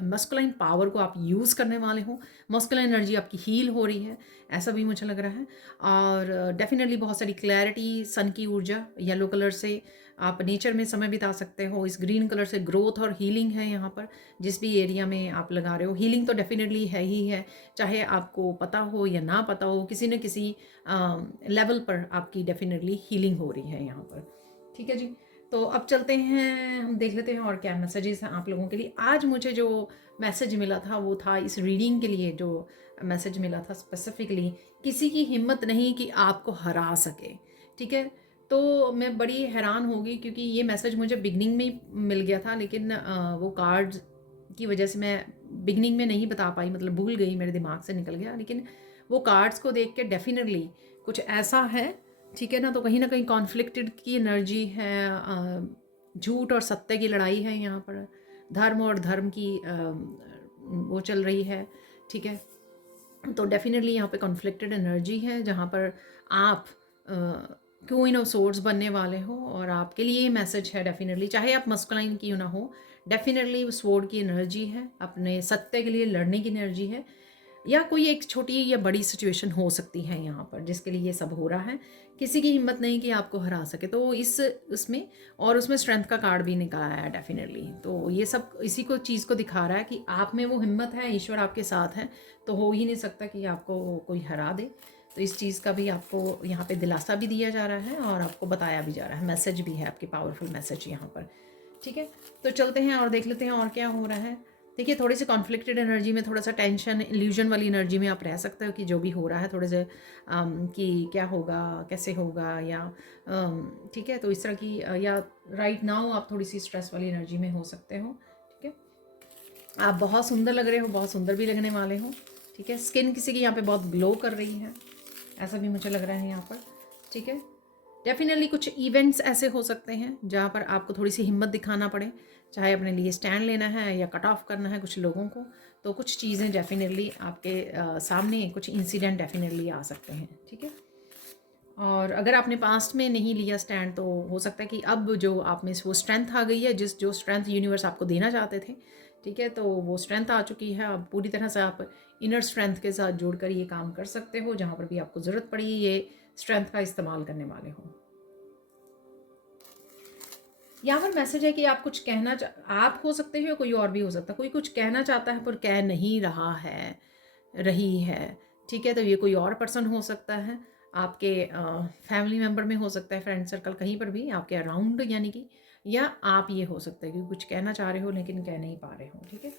मस्कुलाइन पावर को आप यूज़ करने वाले हो, मस्कुलाइन एनर्जी आपकी हील हो रही है, ऐसा भी मुझे लग रहा है। और डेफिनेटली बहुत सारी क्लैरिटी, सन की ऊर्जा, येलो कलर से आप नेचर में समय बिता सकते हो। इस ग्रीन कलर से ग्रोथ और हीलिंग है यहाँ पर, जिस भी एरिया में आप लगा रहे हो। हीलिंग तो डेफिनेटली है ही है, चाहे आपको पता हो या ना पता हो, किसी न किसी लेवल पर आपकी डेफिनेटली हीलिंग हो रही है यहाँ पर। ठीक है जी, तो अब चलते हैं, हम देख लेते हैं और क्या मैसेजेस हैं आप लोगों के लिए। आज मुझे जो मैसेज मिला था वो था इस रीडिंग के लिए, जो मैसेज मिला था स्पेसिफिकली, किसी की हिम्मत नहीं कि आपको हरा सके। ठीक है, तो मैं बड़ी हैरान हो गई क्योंकि ये मैसेज मुझे बिगनिंग में ही मिल गया था, लेकिन वो कार्ड्स की वजह से मैं बिगनिंग में नहीं बता पाई, मतलब भूल गई, मेरे दिमाग से निकल गया। लेकिन वो कार्ड्स को देख के डेफिनेटली कुछ ऐसा है, ठीक है ना, तो कहीं ना कहीं कॉन्फ्लिक्टेड की एनर्जी है, झूठ और सत्य की लड़ाई है यहाँ पर, धर्म और धर्म की वो चल रही है। ठीक है, तो डेफिनेटली यहाँ पे कॉन्फ्लिक्टेड एनर्जी है जहाँ पर आप क्वीन ऑफ सोर्ड्स बनने वाले हो, और आपके लिए ये मैसेज है डेफिनेटली, चाहे आप मस्कुलाइन क्यों ना हो, डेफिनेटली स्वॉर्ड की एनर्जी है, अपने सत्य के लिए लड़ने की एनर्जी है, या कोई एक छोटी या बड़ी सिचुएशन हो सकती है यहाँ पर जिसके लिए ये सब हो रहा है। किसी की हिम्मत नहीं कि आपको हरा सके, तो इस उसमें, और उसमें स्ट्रेंथ का कार्ड भी निकला है डेफिनेटली। तो ये सब इसी को चीज़ को दिखा रहा है कि आप में वो हिम्मत है, ईश्वर आपके साथ है, तो हो ही नहीं सकता कि आपको कोई हरा दे। तो इस चीज़ का भी आपको यहाँ पे दिलासा भी दिया जा रहा है और आपको बताया भी जा रहा है, मैसेज भी है आपके, पावरफुल मैसेज यहाँ पर। ठीक है, तो चलते हैं और देख लेते हैं और क्या हो रहा है। देखिए, थोड़ी सी कॉन्फ्लिक्टेड एनर्जी में, थोड़ा सा टेंशन, इल्यूजन वाली एनर्जी में आप रह सकते हो कि जो भी हो रहा है थोड़े से कि क्या होगा, कैसे होगा, या ठीक है, तो इस तरह की या राइट नाउ आप थोड़ी सी स्ट्रेस वाली एनर्जी में हो सकते हो। ठीक है, आप बहुत सुंदर लग रहे हो, बहुत सुंदर भी लगने वाले हो। ठीक है, स्किन किसी की यहाँ पे बहुत ग्लो कर रही है, ऐसा भी मुझे लग रहा है यहाँ पर। ठीक है, डेफिनेटली कुछ इवेंट्स ऐसे हो सकते हैं जहाँ पर आपको थोड़ी सी हिम्मत दिखाना पड़े, चाहे अपने लिए स्टैंड लेना है या कट ऑफ करना है कुछ लोगों को। तो कुछ चीज़ें डेफिनेटली आपके सामने, कुछ इंसिडेंट डेफिनेटली आ सकते हैं। ठीक है, और अगर आपने पास्ट में नहीं लिया स्टैंड, तो हो सकता है कि अब जो आप में वो स्ट्रेंथ आ गई है, जो स्ट्रेंथ यूनिवर्स आपको देना चाहते थे, ठीक है, तो वो स्ट्रेंथ आ चुकी है। अब पूरी तरह से आप इनर स्ट्रेंथ के साथ जुड़कर ये काम कर सकते हो, जहाँ पर भी आपको ज़रूरत पड़ी ये स्ट्रेंथ का इस्तेमाल करने वाले हो। यहाँ पर मैसेज है कि आप कुछ कहना आप हो सकते हो, कोई और भी हो सकता है, कोई कुछ कहना चाहता है पर कह नहीं रहा है, रही है। ठीक है, तो ये कोई और पर्सन हो सकता है, आपके फैमिली मेम्बर में हो सकता है, फ्रेंड सर्कल, कहीं पर भी आपके अराउंड, यानी कि, या आप ये हो सकता है कि कुछ कहना चाह रहे हो लेकिन कह नहीं पा रहे हो। ठीक है,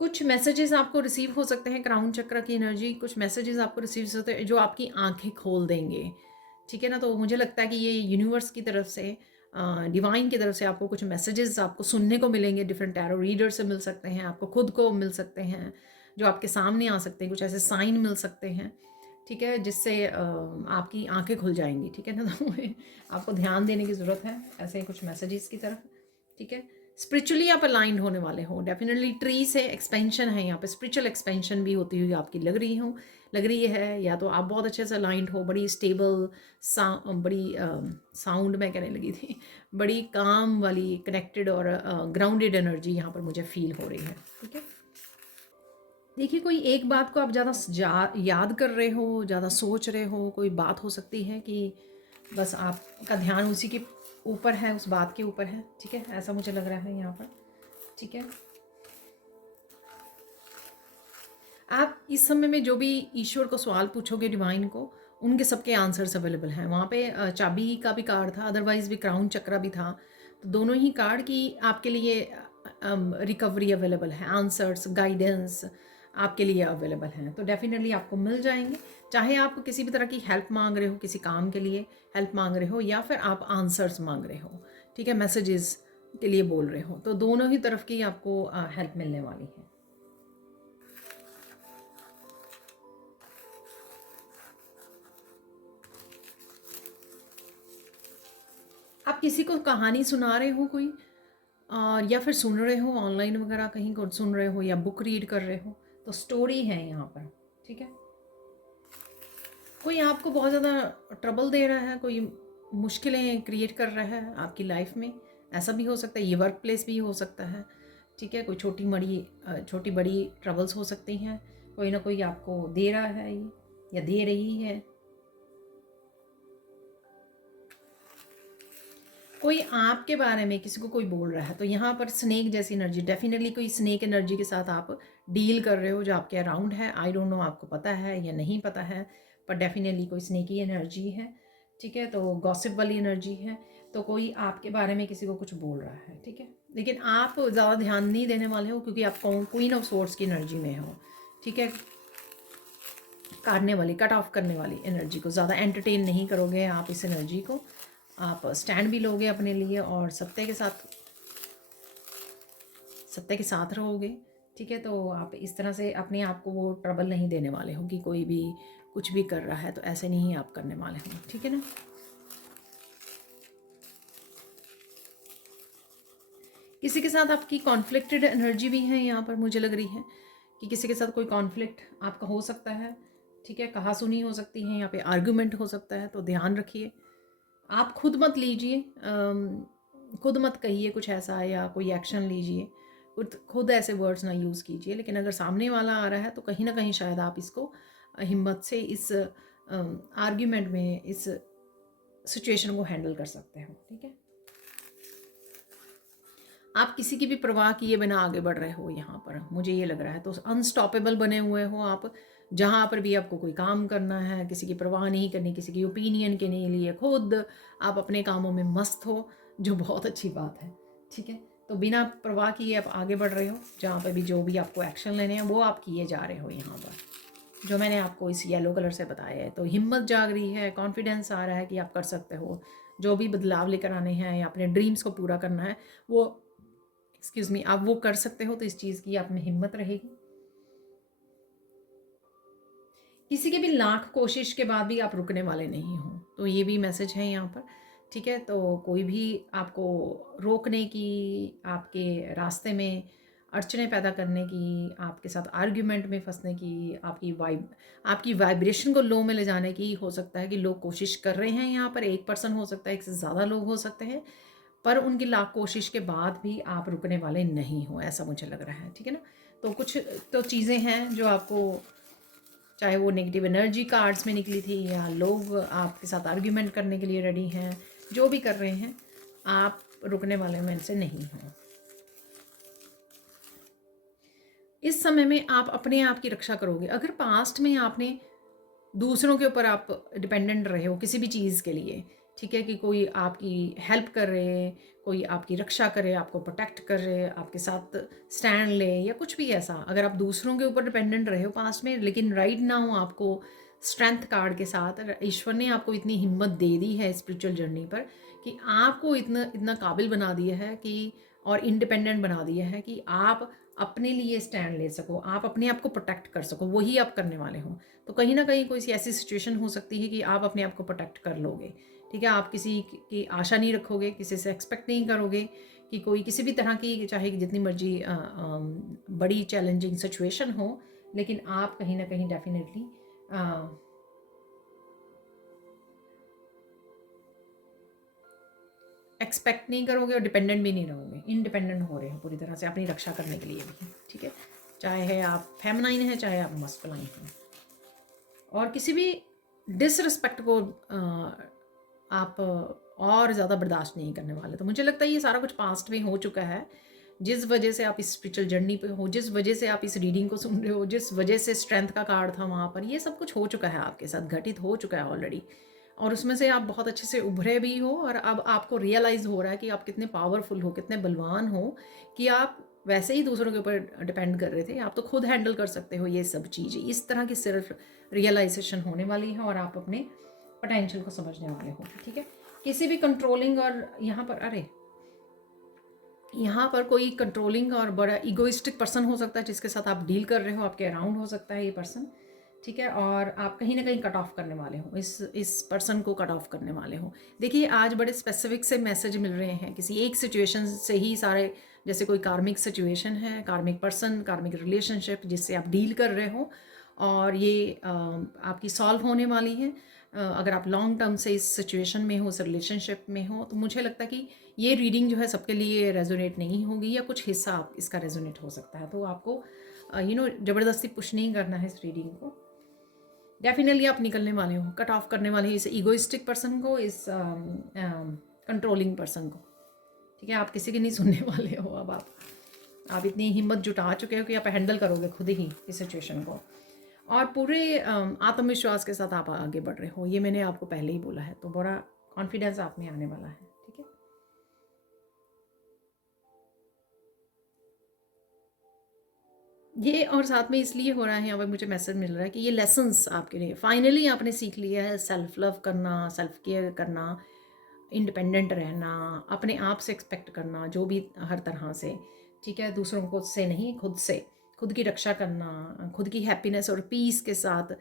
कुछ मैसेजेस आपको रिसीव हो सकते हैं, क्राउन चक्र की एनर्जी, कुछ मैसेजेस आपको रिसीव हो सकते हैं जो आपकी आंखें खोल देंगे। ठीक है ना, तो मुझे लगता है कि ये यूनिवर्स की तरफ से, डिवाइन की तरफ से आपको कुछ मैसेजेस आपको सुनने को मिलेंगे, डिफरेंट टैरो रीडर से मिल सकते हैं, आपको खुद को मिल सकते हैं, जो आपके सामने आ सकते हैं, कुछ ऐसे साइन मिल सकते हैं। ठीक है, जिससे आपकी आंखें खुल जाएंगी। ठीक है ना, तो आपको ध्यान देने की ज़रूरत है ऐसे कुछ मैसेजेस की तरफ। ठीक है, स्पिरिचुअली आप अलाइंड होने वाले हो, डेफिनेटली ट्री से एक्सपेंशन है यहाँ पे, स्पिरिचुअल एक्सपेंशन भी होती हुई आपकी लग रही है, या तो आप बहुत अच्छे से अलाइंड हो, बड़ी स्टेबल बड़ी साउंड में कहने लगी थी, बड़ी काम वाली कनेक्टेड और ग्राउंडेड एनर्जी यहाँ पर मुझे फील हो रही है। ठीक है, देखिए, कोई एक बात को आप ज़्यादा याद कर रहे हो, ज़्यादा सोच रहे हो, कोई बात हो सकती है कि बस आपका ध्यान उसी के ऊपर है, उस बात के ऊपर है, ठीक है? ऐसा मुझे लग रहा है यहाँ पर, ठीक है? आप इस समय में जो भी ईश्वर को सवाल पूछोगे डिवाइन को, उनके सबके आंसर्स अवेलेबल हैं। वहाँ पे चाबी का भी कार्ड था, अदरवाइज़ भी क्राउन चक्रा भी था। तो दोनों ही कार्ड की आपके लिए रिकवरी अवेलेबल है, आंसर्स, गाइडेंस आपके लिए अवेलेबल हैं। तो डेफ़िनेटली आपको मिल जाएँगे। चाहे आप किसी भी तरह की हेल्प माँग रहे हो, किसी काम के लिए हेल्प माँग रहे हो, या फिर आप आंसर्स माँग रहे हो, ठीक है? मैसेजेस के लिए बोल रहे हो, तो दोनों ही तरफ की आपको हेल्प मिलने वाली है। आप किसी को कहानी सुना रहे हो कोई, और या फिर सुन रहे हो ऑनलाइन वगैरह कहीं को सुन रहे हो, या बुक रीड कर रहे हो, तो स्टोरी है यहाँ पर, ठीक है? कोई आपको बहुत ज़्यादा ट्रबल दे रहा है, कोई मुश्किलें क्रिएट कर रहा है आपकी लाइफ में, ऐसा भी हो सकता है। ये वर्क प्लेस भी हो सकता है, ठीक है? कोई छोटी बड़ी ट्रबल्स हो सकती हैं। कोई ना कोई आपको दे रहा है ये, या दे रही है। कोई आपके बारे में किसी को कोई बोल रहा है, तो यहाँ पर स्नेक जैसी एनर्जी, डेफिनेटली कोई स्नेक एनर्जी के साथ आप डील कर रहे हो जो आपके अराउंड है। आई डोंट नो आपको पता है या नहीं पता है, पर डेफिनेटली कोई स्नेकी एनर्जी है, ठीक है? तो गॉसिप वाली एनर्जी है। तो कोई आपके बारे में किसी को कुछ बोल रहा है, ठीक है? लेकिन आप ज़्यादा ध्यान नहीं देने वाले हो, क्योंकि आप क्वीन ऑफ सोर्ड्स की एनर्जी में हो, ठीक है? काटने वाली, कट ऑफ करने वाली एनर्जी को ज़्यादा एंटरटेन नहीं करोगे आप इस एनर्जी को। आप स्टैंड भी लोगे अपने लिए, और सत्य के साथ रहोगे, ठीक है? तो आप इस तरह से अपने आप को वो ट्रबल नहीं देने वाले हो कि कोई भी कुछ भी कर रहा है तो ऐसे नहीं आप करने वाले हो, ठीक है ना? किसी के साथ आपकी कॉन्फ्लिक्टेड एनर्जी भी है यहाँ पर, मुझे लग रही है कि किसी के साथ कोई कॉन्फ्लिक्ट आपका हो सकता है, ठीक है? कहा-सुनी हो सकती है, यहाँ पे आर्गुमेंट हो सकता है, तो ध्यान रखिए। आप खुद मत लीजिए, खुद मत कहिए कुछ ऐसा, या कोई एक्शन लीजिए, खुद ऐसे वर्ड्स ना यूज़ कीजिए। लेकिन अगर सामने वाला आ रहा है तो कहीं ना कहीं शायद आप इसको हिम्मत से इस आर्ग्यूमेंट में, इस सिचुएशन को हैंडल कर सकते हो, ठीक है? आप किसी की भी परवाह किए बिना आगे बढ़ रहे हो यहाँ पर, मुझे ये लग रहा है। तो अनस्टॉपेबल बने हुए हो आप, जहाँ पर भी आपको कोई काम करना है, किसी की परवाह नहीं करनी, किसी की ओपिनियन के नहीं लिए, खुद आप अपने कामों में मस्त हो, जो बहुत अच्छी बात है, ठीक है? तो बिना परवाह किए आप आगे बढ़ रहे हो, जहाँ पर भी जो भी आपको एक्शन लेने हैं वो आप किए जा रहे हो यहाँ पर, जो मैंने आपको इस येलो कलर से बताया है। तो हिम्मत जाग रही है, कॉन्फिडेंस आ रहा है कि आप कर सकते हो, जो भी बदलाव लेकर आने हैं या अपने ड्रीम्स को पूरा करना है, वो एक्सक्यूज़ मी, आप वो कर सकते हो। तो इस चीज़ की आप में हिम्मत रहेगी। किसी के भी लाख कोशिश के बाद भी आप रुकने वाले नहीं हो, तो ये भी मैसेज है यहाँ पर, ठीक है? तो कोई भी आपको रोकने की, आपके रास्ते में अड़चनें पैदा करने की, आपके साथ आर्ग्यूमेंट में फंसने की, आपकी वाइब्रेशन को लो में ले जाने की, हो सकता है कि लोग कोशिश कर रहे हैं। यहाँ पर एक पर्सन हो सकता है, एक से ज़्यादा लोग हो सकते हैं, पर उनकी लाख कोशिश के बाद भी आप रुकने वाले नहीं हो, ऐसा मुझे लग रहा है, ठीक है ना? तो कुछ तो चीज़ें हैं जो आपको, चाहे वो नेगेटिव एनर्जी कार्ड्स में निकली थी, या लोग आपके साथ आर्ग्यूमेंट करने के लिए रेडी हैं, जो भी कर रहे हैं, आप रुकने वाले में से नहीं हो। इस समय में आप अपने आप की रक्षा करोगे। अगर पास्ट में आपने दूसरों के ऊपर आप डिपेंडेंट रहे हो किसी भी चीज़ के लिए, ठीक है? कि कोई आपकी हेल्प कर रहे, कोई आपकी रक्षा करे, आपको प्रोटेक्ट कर रहे, आपके साथ स्टैंड ले, या कुछ भी ऐसा, अगर आप दूसरों के ऊपर डिपेंडेंट रहे हो पास्ट में, लेकिन राइट नाउ आपको स्ट्रेंथ कार्ड के साथ ईश्वर ने आपको इतनी हिम्मत दे दी है स्पिरिचुअल जर्नी पर, कि आपको इतना इतना काबिल बना दिया है कि, और इंडिपेंडेंट बना दिया है कि आप अपने लिए स्टैंड ले सको, आप अपने आप को प्रोटेक्ट कर सको, वही आप करने वाले हो। तो कहीं ना कहीं कोई सी ऐसी सिचुएशन हो सकती है कि आप अपने आप को प्रोटेक्ट कर लोगे, ठीक है? आप किसी की आशा नहीं रखोगे, किसी से एक्सपेक्ट नहीं करोगे कि कोई किसी भी तरह की, चाहे जितनी मर्जी बड़ी चैलेंजिंग सिचुएशन हो, लेकिन आप कहीं ना कहीं डेफिनेटली एक्सपेक्ट नहीं करोगे, और डिपेंडेंट भी नहीं रहोगे, इंडिपेंडेंट हो रहे हो पूरी तरह से अपनी रक्षा करने के लिए भी, ठीक है? चाहे आप फेमिनाइन हैं चाहे आप मस्कुलाइन हैं, और किसी भी डिसरिस्पेक्ट को आप और ज़्यादा बर्दाश्त नहीं करने वाले। तो मुझे लगता है ये सारा कुछ पास्ट में हो चुका है। जिस वजह से आप इस स्पिरिचुअल जर्नी पे हो, जिस वजह से आप इस रीडिंग को सुन रहे हो, जिस वजह से स्ट्रेंथ का कार्ड था वहाँ पर, ये सब कुछ हो चुका है आपके साथ, घटित हो चुका है ऑलरेडी। और उसमें से आप बहुत अच्छे से उभरे भी हो, और अब आपको रियलाइज़ हो रहा है कि आप कितने पावरफुल हो, कितने बलवान हो, कि आप वैसे ही दूसरों के ऊपर डिपेंड कर रहे थे, आप तो खुद हैंडल कर सकते हो ये सब चीज़ें। इस तरह की सिर्फ रियलाइजेशन होने वाली है और आप अपने पोटेंशियल को समझने वाले हो। ठीक है, किसी भी कंट्रोलिंग और यहाँ पर कोई कंट्रोलिंग और बड़ा इगोइस्टिक पर्सन हो सकता है जिसके साथ आप डील कर रहे हो, आपके अराउंड हो सकता है ये पर्सन। ठीक है, और आप कहीं ना कहीं कट ऑफ करने वाले हो, इस पर्सन को कट ऑफ करने वाले हो। देखिए आज बड़े स्पेसिफिक से मैसेज मिल रहे हैं, किसी एक सिचुएशन से ही सारे, जैसे कोई कार्मिक सिचुएशन है, कार्मिक पर्सन, कार्मिक रिलेशनशिप जिससे आप डील कर रहे हो, और ये आपकी सॉल्व होने वाली है। अगर आप लॉन्ग टर्म से इस सिचुएशन में हो, इस रिलेशनशिप में हो, तो मुझे लगता है कि ये रीडिंग जो है सबके लिए रेजोनेट नहीं होगी, या कुछ हिस्सा आप इसका रेजोनेट हो सकता है। तो आपको ज़बरदस्ती पुश नहीं करना है इस रीडिंग को। डेफिनेटली आप निकलने वाले हो, कट ऑफ करने वाले हैं इस ईगोइस्टिक पर्सन को, इस कंट्रोलिंग पर्सन को। ठीक है, आप किसी की नहीं सुनने वाले हो। अब आप इतनी हिम्मत जुटा चुके हो कि आप हैंडल करोगे खुद ही इस सिचुएशन को, और पूरे आत्मविश्वास के साथ आप आगे बढ़ रहे हो। ये मैंने आपको पहले ही बोला है, तो बड़ा कॉन्फिडेंस आप में आने वाला है। ठीक है, ये और साथ में इसलिए हो रहा है, यहाँ पर मुझे मैसेज मिल रहा है कि ये लेसन्स आपके लिए फाइनली आपने सीख लिया है। सेल्फ लव करना, सेल्फ केयर करना, इंडिपेंडेंट रहना, अपने आप से एक्सपेक्ट करना जो भी हर तरह से। ठीक है, दूसरों को से नहीं, खुद से, खुद की रक्षा करना, खुद की हैप्पीनेस और पीस के साथ,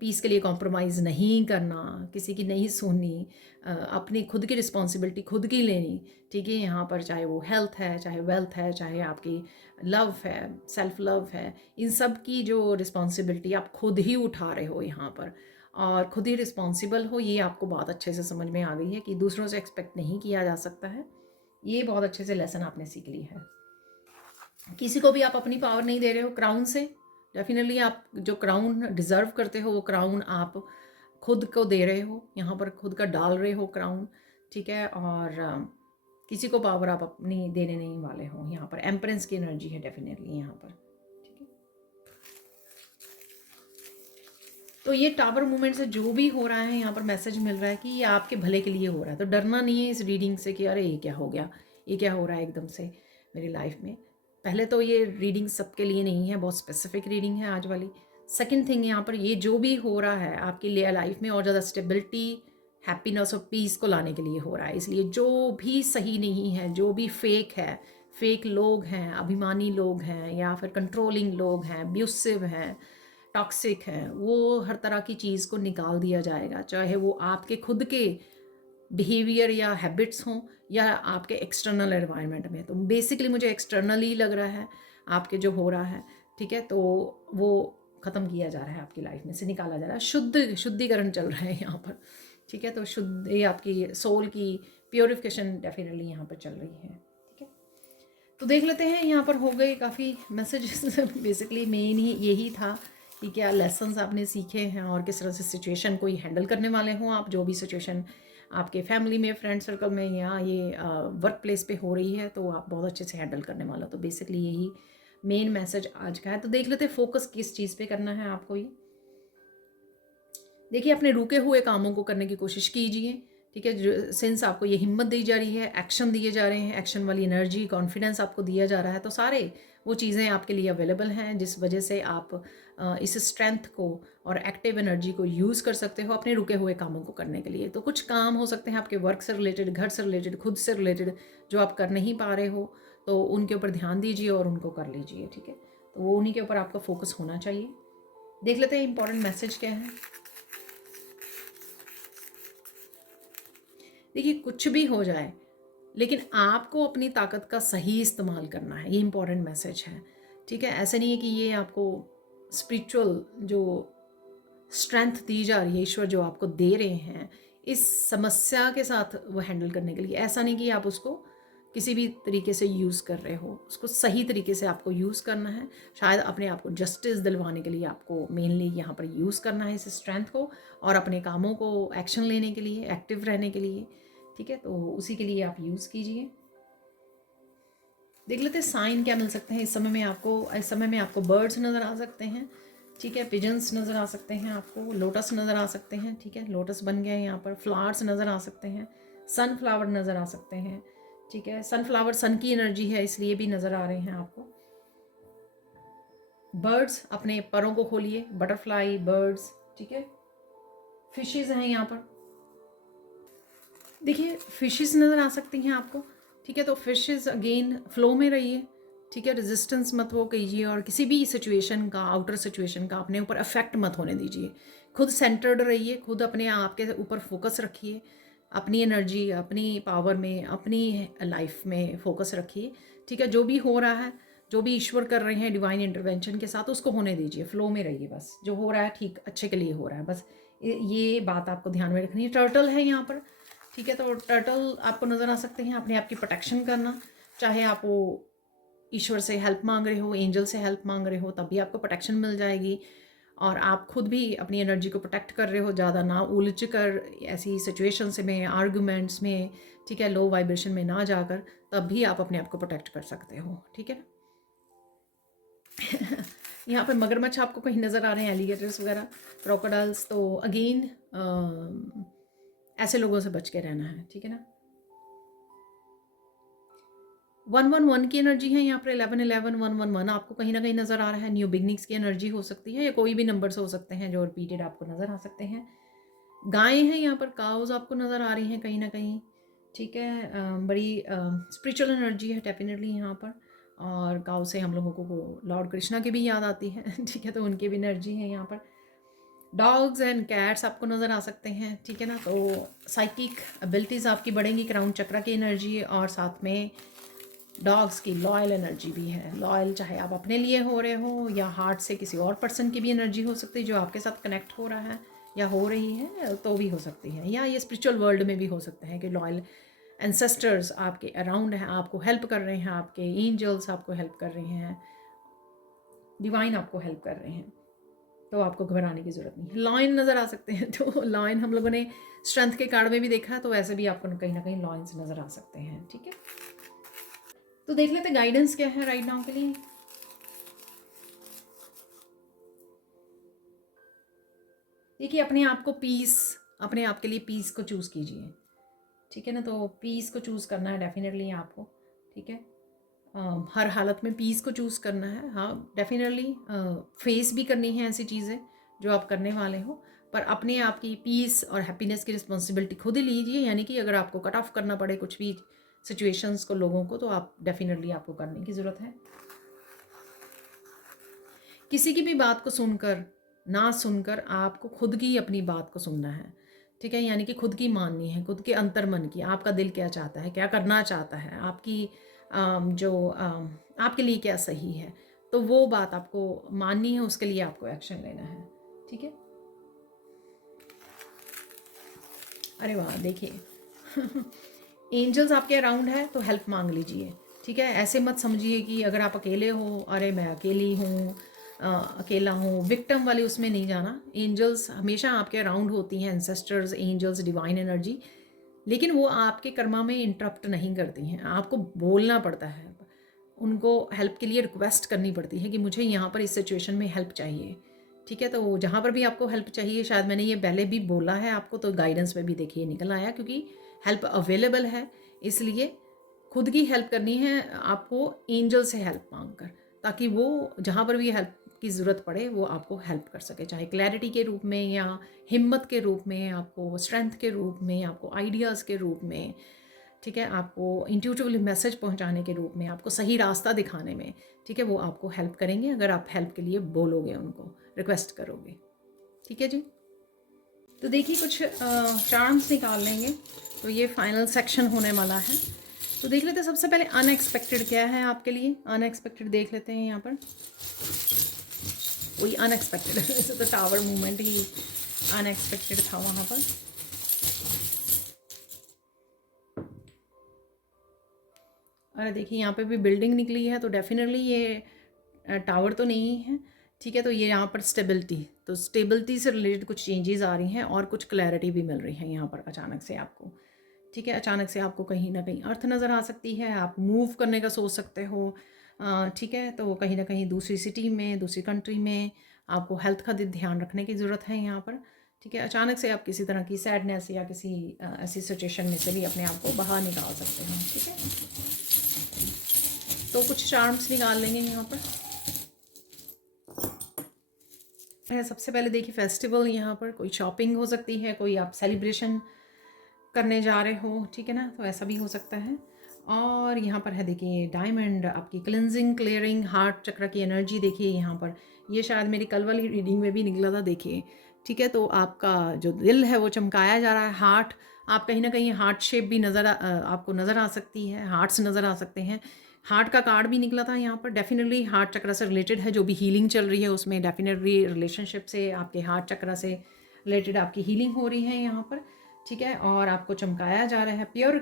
पीस के लिए कॉम्प्रोमाइज़ नहीं करना, किसी की नहीं सुननी, अपनी खुद की रिस्पॉन्सिबिलिटी खुद की लेनी। ठीक है, यहाँ पर चाहे वो हेल्थ है, चाहे वेल्थ है, चाहे आपकी लव है, सेल्फ लव है, इन सब की जो रिस्पॉन्सिबिलिटी आप खुद ही उठा रहे हो यहाँ पर, और खुद ही रिस्पॉन्सिबल हो। ये आपको बहुत अच्छे से समझ में आ गई है कि दूसरों से एक्सपेक्ट नहीं किया जा सकता है। ये बहुत अच्छे से लेसन आपने सीख ली है। किसी को भी आप अपनी पावर नहीं दे रहे हो क्राउन से। डेफिनेटली आप जो क्राउन डिज़र्व करते हो वो क्राउन आप खुद को दे रहे हो, यहाँ पर खुद का डाल रहे हो क्राउन। ठीक है, और किसी को पावर आप अपनी देने नहीं वाले हो। यहाँ पर एम्परेंस की एनर्जी है डेफिनेटली यहाँ पर। ठीक है, तो ये टावर मूवमेंट से जो भी हो रहा है, यहाँ पर मैसेज मिल रहा है कि ये आपके भले के लिए हो रहा है। तो डरना नहीं है इस रीडिंग से कि अरे ये क्या हो गया, ये क्या हो रहा है एकदम से मेरी लाइफ में। पहले तो ये रीडिंग सबके लिए नहीं है, बहुत स्पेसिफिक रीडिंग है आज वाली। सेकंड थिंग, यहाँ पर ये जो भी हो रहा है आपके लिए लाइफ में और ज़्यादा स्टेबिलिटी, हैप्पीनेस और पीस को लाने के लिए हो रहा है। इसलिए जो भी सही नहीं है, जो भी फेक है, फेक लोग हैं, अभिमानी लोग हैं, या फिर कंट्रोलिंग लोग हैं, अब्यूसिव हैं, टॉक्सिक है, वो हर तरह की चीज़ को निकाल दिया जाएगा। चाहे वो आपके खुद के बिहेवियर या हैबिट्स हों, या आपके एक्सटर्नल एनवायरनमेंट में। तो बेसिकली मुझे एक्सटर्नली लग रहा है आपके जो हो रहा है। ठीक है, तो वो ख़त्म किया जा रहा है, आपकी लाइफ में से निकाला जा रहा है, शुद्धिकरण चल रहा है यहाँ पर। ठीक है, तो शुद्ध, ये आपकी सोल की प्योरिफिकेशन डेफिनेटली यहाँ पर चल रही है। ठीक है, तो देख लेते हैं, यहाँ पर हो गए काफ़ी मैसेजेस। बेसिकली मेन ही यही था कि क्या लेसन्स आपने सीखे हैं, और किस तरह से सिचुएशन को हैंडल करने वाले हों आप। जो भी सिचुएशन आपके फैमिली में, फ्रेंड सर्कल में, या ये वर्क प्लेस पे हो रही है, तो आप बहुत अच्छे से हैंडल करने वाला हो। तो बेसिकली यही मेन मैसेज आज का है। तो देख लेते हैं फोकस किस चीज़ पे करना है आपको। ये देखिए, अपने रुके हुए कामों को करने की कोशिश कीजिए। ठीक है, सिंस आपको ये हिम्मत दी जा रही है, एक्शन दिए जा रहे हैं, एक्शन वाली एनर्जी, कॉन्फिडेंस आपको दिया जा रहा है, तो सारे वो चीज़ें आपके लिए अवेलेबल हैं जिस वजह से आप इस स्ट्रेंथ को और एक्टिव एनर्जी को यूज़ कर सकते हो अपने रुके हुए कामों को करने के लिए। तो कुछ काम हो सकते हैं आपके वर्क से रिलेटेड, घर से रिलेटेड, खुद से रिलेटेड, जो आप कर नहीं पा रहे हो, तो उनके ऊपर ध्यान दीजिए और उनको कर लीजिए। ठीक है, तो वो उन्हीं के ऊपर आपका फोकस होना चाहिए। देख लेते हैं इंपॉर्टेंट मैसेज क्या है। देखिए, कुछ भी हो जाए, लेकिन आपको अपनी ताकत का सही इस्तेमाल करना है, ये इंपॉर्टेंट मैसेज है। ठीक है, ऐसा नहीं है कि ये आपको स्पिरिचुअल जो स्ट्रेंथ दी जा रही है, ईश्वर जो आपको दे रहे हैं इस समस्या के साथ वो हैंडल करने के लिए, ऐसा नहीं कि आप उसको किसी भी तरीके से यूज़ कर रहे हो, उसको सही तरीके से आपको यूज़ करना है। शायद अपने आप को जस्टिस दिलवाने के लिए आपको मेनली यहाँ पर यूज़ करना है इस स्ट्रेंथ को, और अपने कामों को एक्शन लेने के लिए, एक्टिव रहने के लिए, ठीक है। तो उसी के लिए आप यूज़ कीजिए। देख लेते हैं साइन क्या मिल सकते हैं इस समय में आपको। इस समय में आपको बर्ड्स नज़र आ सकते हैं, ठीक है, पिजन्स नज़र आ सकते हैं आपको, लोटस नज़र आ सकते हैं, ठीक है, लोटस बन गया है यहाँ पर, फ्लावर्स नज़र आ सकते हैं, सनफ्लावर नज़र आ सकते हैं, ठीक है। सनफ्लावर सन की एनर्जी है इसलिए भी नज़र आ रहे हैं आपको। बर्ड्स, अपने परों को खोलिए, बटरफ्लाई, बर्ड्स, ठीक है। फिशेज हैं यहाँ पर, देखिए फिशेस नज़र आ सकती हैं आपको, ठीक है। तो फिशेस अगेन फ्लो में रहिए, ठीक है, रेजिस्टेंस मत वो कीजिए, और किसी भी सिचुएशन का, आउटर सिचुएशन का अपने ऊपर अफेक्ट मत होने दीजिए। खुद सेंटर्ड रहिए, खुद अपने आप के ऊपर फोकस रखिए, अपनी एनर्जी, अपनी पावर में, अपनी लाइफ में फोकस रखिए, ठीक है। जो भी हो रहा है, जो भी ईश्वर कर रहे हैं डिवाइन इंटरवेंशन के साथ, उसको होने दीजिए, फ्लो में रहिए, बस जो हो रहा है ठीक अच्छे के लिए हो रहा है, बस ये बात आपको ध्यान में रखनी है। टर्टल है यहाँ पर, ठीक है। तो टर्टल आपको नज़र आ सकते हैं, अपने आप की प्रोटेक्शन करना, चाहे आप वो ईश्वर से हेल्प मांग रहे हो, एंजल से हेल्प मांग रहे हो, तब भी आपको प्रोटेक्शन मिल जाएगी। और आप खुद भी अपनी एनर्जी को प्रोटेक्ट कर रहे हो, ज़्यादा ना उलझ कर ऐसी सिचुएशंस में, आर्गूमेंट्स में, ठीक है, लो वाइब्रेशन में ना जाकर, तब भी आप अपने आप को प्रोटेक्ट कर सकते हो, ठीक है। यहाँ पर मगरमच्छ आपको कहीं नज़र आ रहे हैं, एलिगेटर्स वगैरह, क्रोकोडाइल्स, तो अगेन ऐसे लोगों से बच के रहना है, ठीक है ना। 111 की एनर्जी है यहाँ पर, 1111 111 आपको कहीं ना कहीं नज़र आ रहा है। न्यू बिगनिंग्स की एनर्जी हो सकती है, या कोई भी नंबर्स हो सकते हैं जो रिपीटेड आपको नज़र आ सकते हैं। गायें हैं यहाँ पर, काउज आपको नज़र आ रही हैं कहीं ना कहीं, ठीक है। बड़ी स्पिरिचुअल एनर्जी है डेफिनेटली यहाँ पर, और काउ से हम लोगों को लॉर्ड कृष्णा की भी याद आती है ठीक है, तो उनकी भी एनर्जी है यहाँ पर। डॉग्स एंड कैट्स आपको नज़र आ सकते हैं, ठीक है ना। तो साइकिक एबिलिटीज़ आपकी बढ़ेंगी, क्राउन चक्रा की एनर्जी, और साथ में डॉग्स की लॉयल एनर्जी भी है। लॉयल चाहे आप अपने लिए हो रहे हो, या हार्ट से किसी और पर्सन की भी एनर्जी हो सकती है जो आपके साथ कनेक्ट हो रहा है या हो रही है, तो भी हो सकती है। या ये स्पिरिचुअल वर्ल्ड में भी हो सकते हैं कि लॉयल एंसेस्टर्स आपके अराउंड हैं, आपको हेल्प कर रहे हैं, आपके एंजल्स आपको हेल्प कर रहे हैं, डिवाइन आपको हेल्प कर रहे हैं, तो आपको घबराने की ज़रूरत नहीं है। लॉयन नज़र आ सकते हैं, तो लॉयन हम लोगों ने स्ट्रेंथ के कार्ड में भी देखा है, तो वैसे भी आपको कहीं ना कहीं लॉयंस नज़र आ सकते हैं, ठीक है। तो देख लेते गाइडेंस क्या है राइट नाउ के लिए। देखिए अपने आप को पीस, अपने आप के लिए पीस को चूज़ कीजिए, ठीक है ना। तो पीस को चूज़ करना है डेफिनेटली आपको, ठीक है। हर हालत में पीस को चूज़ करना है, हाँ डेफिनेटली। फेस भी करनी है ऐसी चीज़ें जो आप करने वाले हो, पर अपने आप की पीस और हैप्पीनेस की रिस्पॉन्सिबिलिटी खुद ही लीजिए। यानी कि अगर आपको कट ऑफ करना पड़े कुछ भी सिचुएशंस को, लोगों को, तो आप डेफिनेटली आपको करने की ज़रूरत है। किसी की भी बात को सुनकर ना सुनकर आपको खुद की अपनी बात को सुनना है, ठीक है। यानी कि खुद की माननी है, खुद के अंतर्मन की, आपका दिल क्या चाहता है, क्या करना चाहता है, आपकी आपके लिए क्या सही है, तो वो बात आपको माननी है, उसके लिए आपको एक्शन लेना है, ठीक है। अरे वाह, देखिए एंजल्स आपके अराउंड है, तो हेल्प मांग लीजिए, ठीक है। ऐसे मत समझिए कि अगर आप अकेले हो, अरे मैं अकेली हूँ, अकेला हूँ, विक्टिम वाले उसमें नहीं जाना। एंजल्स हमेशा आपके अराउंड होती हैं, एंसेस्टर्स, एंजल्स, डिवाइन एनर्जी, लेकिन वो आपके कर्मा में इंटरप्ट नहीं करती हैं। आपको बोलना पड़ता है, उनको हेल्प के लिए रिक्वेस्ट करनी पड़ती है कि मुझे यहाँ पर इस सिचुएशन में हेल्प चाहिए, ठीक है। तो जहाँ पर भी आपको हेल्प चाहिए, शायद मैंने ये पहले भी बोला है आपको, तो गाइडेंस में भी देखिए निकल आया, क्योंकि हेल्प अवेलेबल है, इसलिए खुद की हेल्प करनी है आपको एंजल से हेल्प मांग कर, ताकि वो जहाँ पर भी हेल्प की ज़रूरत पड़े वो आपको हेल्प कर सके, चाहे क्लैरिटी के रूप में, या हिम्मत के रूप में, आपको स्ट्रेंथ के रूप में, आपको आइडियाज़ के रूप में, ठीक है, आपको इंट्यूटिवली मैसेज पहुंचाने के रूप में, आपको सही रास्ता दिखाने में, ठीक है, वो आपको हेल्प करेंगे अगर आप हेल्प के लिए बोलोगे, उनको रिक्वेस्ट करोगे, ठीक है जी। तो देखिए कुछ चार्म्स निकाल लेंगे, तो ये फाइनल सेक्शन होने वाला है। तो देख लेते हैं सबसे पहले अनएक्सपेक्टेड क्या है आपके लिए। अनएक्सपेक्टेड देख लेते हैं यहाँ पर, वही अनएक्सपेक्टेड वैसे तो टावर मूवमेंट ही अनएक्सपेक्टेड था वहाँ पर। अरे देखिए यहाँ पे भी बिल्डिंग निकली है, तो डेफिनेटली ये टावर तो नहीं है, ठीक है। तो ये यहाँ पर स्टेबिलिटी, तो स्टेबिलिटी से रिलेटेड कुछ चेंजेस आ रही हैं और कुछ क्लैरिटी भी मिल रही है यहाँ पर अचानक से आपको, ठीक है। अचानक से आपको कहीं ना कहीं अर्थ नज़र आ सकती है, आप मूव करने का सोच सकते हो, ठीक है। तो कहीं ना कहीं दूसरी सिटी में, दूसरी कंट्री में आपको हेल्थ का ध्यान रखने की ज़रूरत है यहाँ पर, ठीक है। अचानक से आप किसी तरह की सैडनेस या किसी ऐसी सिचुएशन में से भी अपने आप को बाहर निकाल सकते हो, ठीक है। तो कुछ चार्म्स निकाल लेंगे यहाँ पर। सबसे पहले देखिए फेस्टिवल, यहाँ पर कोई शॉपिंग हो सकती है, कोई आप सेलिब्रेशन करने जा रहे हो, ठीक है ना, तो ऐसा भी हो सकता है। और यहाँ पर है देखिए डायमंड, आपकी क्लिनजिंग, क्लियरिंग, हार्ट चक्र की एनर्जी देखिए यहाँ पर। ये शायद मेरी कल वाली रीडिंग में भी निकला था, देखिए, ठीक है। तो आपका जो दिल है वो चमकाया जा रहा है, हार्ट, आप कहीं ना कहीं हार्ट शेप भी आपको नज़र आ सकती है, हार्ट्स नज़र आ सकते हैं। हार्ट का कार्ड भी निकला था यहाँ पर, डेफिनेटली हार्ट चक्र से रिलेटेड है, जो भी हीलिंग चल रही है उसमें डेफिनेटली रिलेशनशिप से, आपके हार्ट चक्र से रिलेटेड आपकी हीलिंग हो रही है यहाँ पर, ठीक है। और आपको चमकाया जा रहा है, प्योर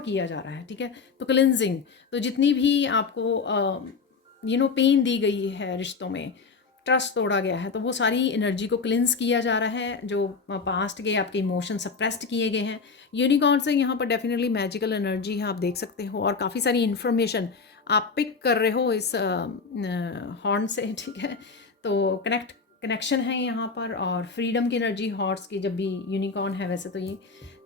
किया जा रहा है, ठीक है। तो क्लिनजिंग, तो जितनी भी आपको पेन दी गई है रिश्तों में, ट्रस्ट तोड़ा गया है, तो वो सारी एनर्जी को क्लिनस किया जा रहा है, जो पास्ट के आपके इमोशन सप्रेस्ड किए गए हैं। यूनिकॉर्न से यहाँ पर डेफिनेटली मैजिकल एनर्जी है, आप देख सकते हो, और काफ़ी सारी इन्फॉर्मेशन आप पिक कर रहे हो इस हॉर्न से, ठीक है। तो कनेक्शन है यहाँ पर, और फ्रीडम की एनर्जी हॉर्स की, जब भी यूनिकॉर्न है वैसे तो ये,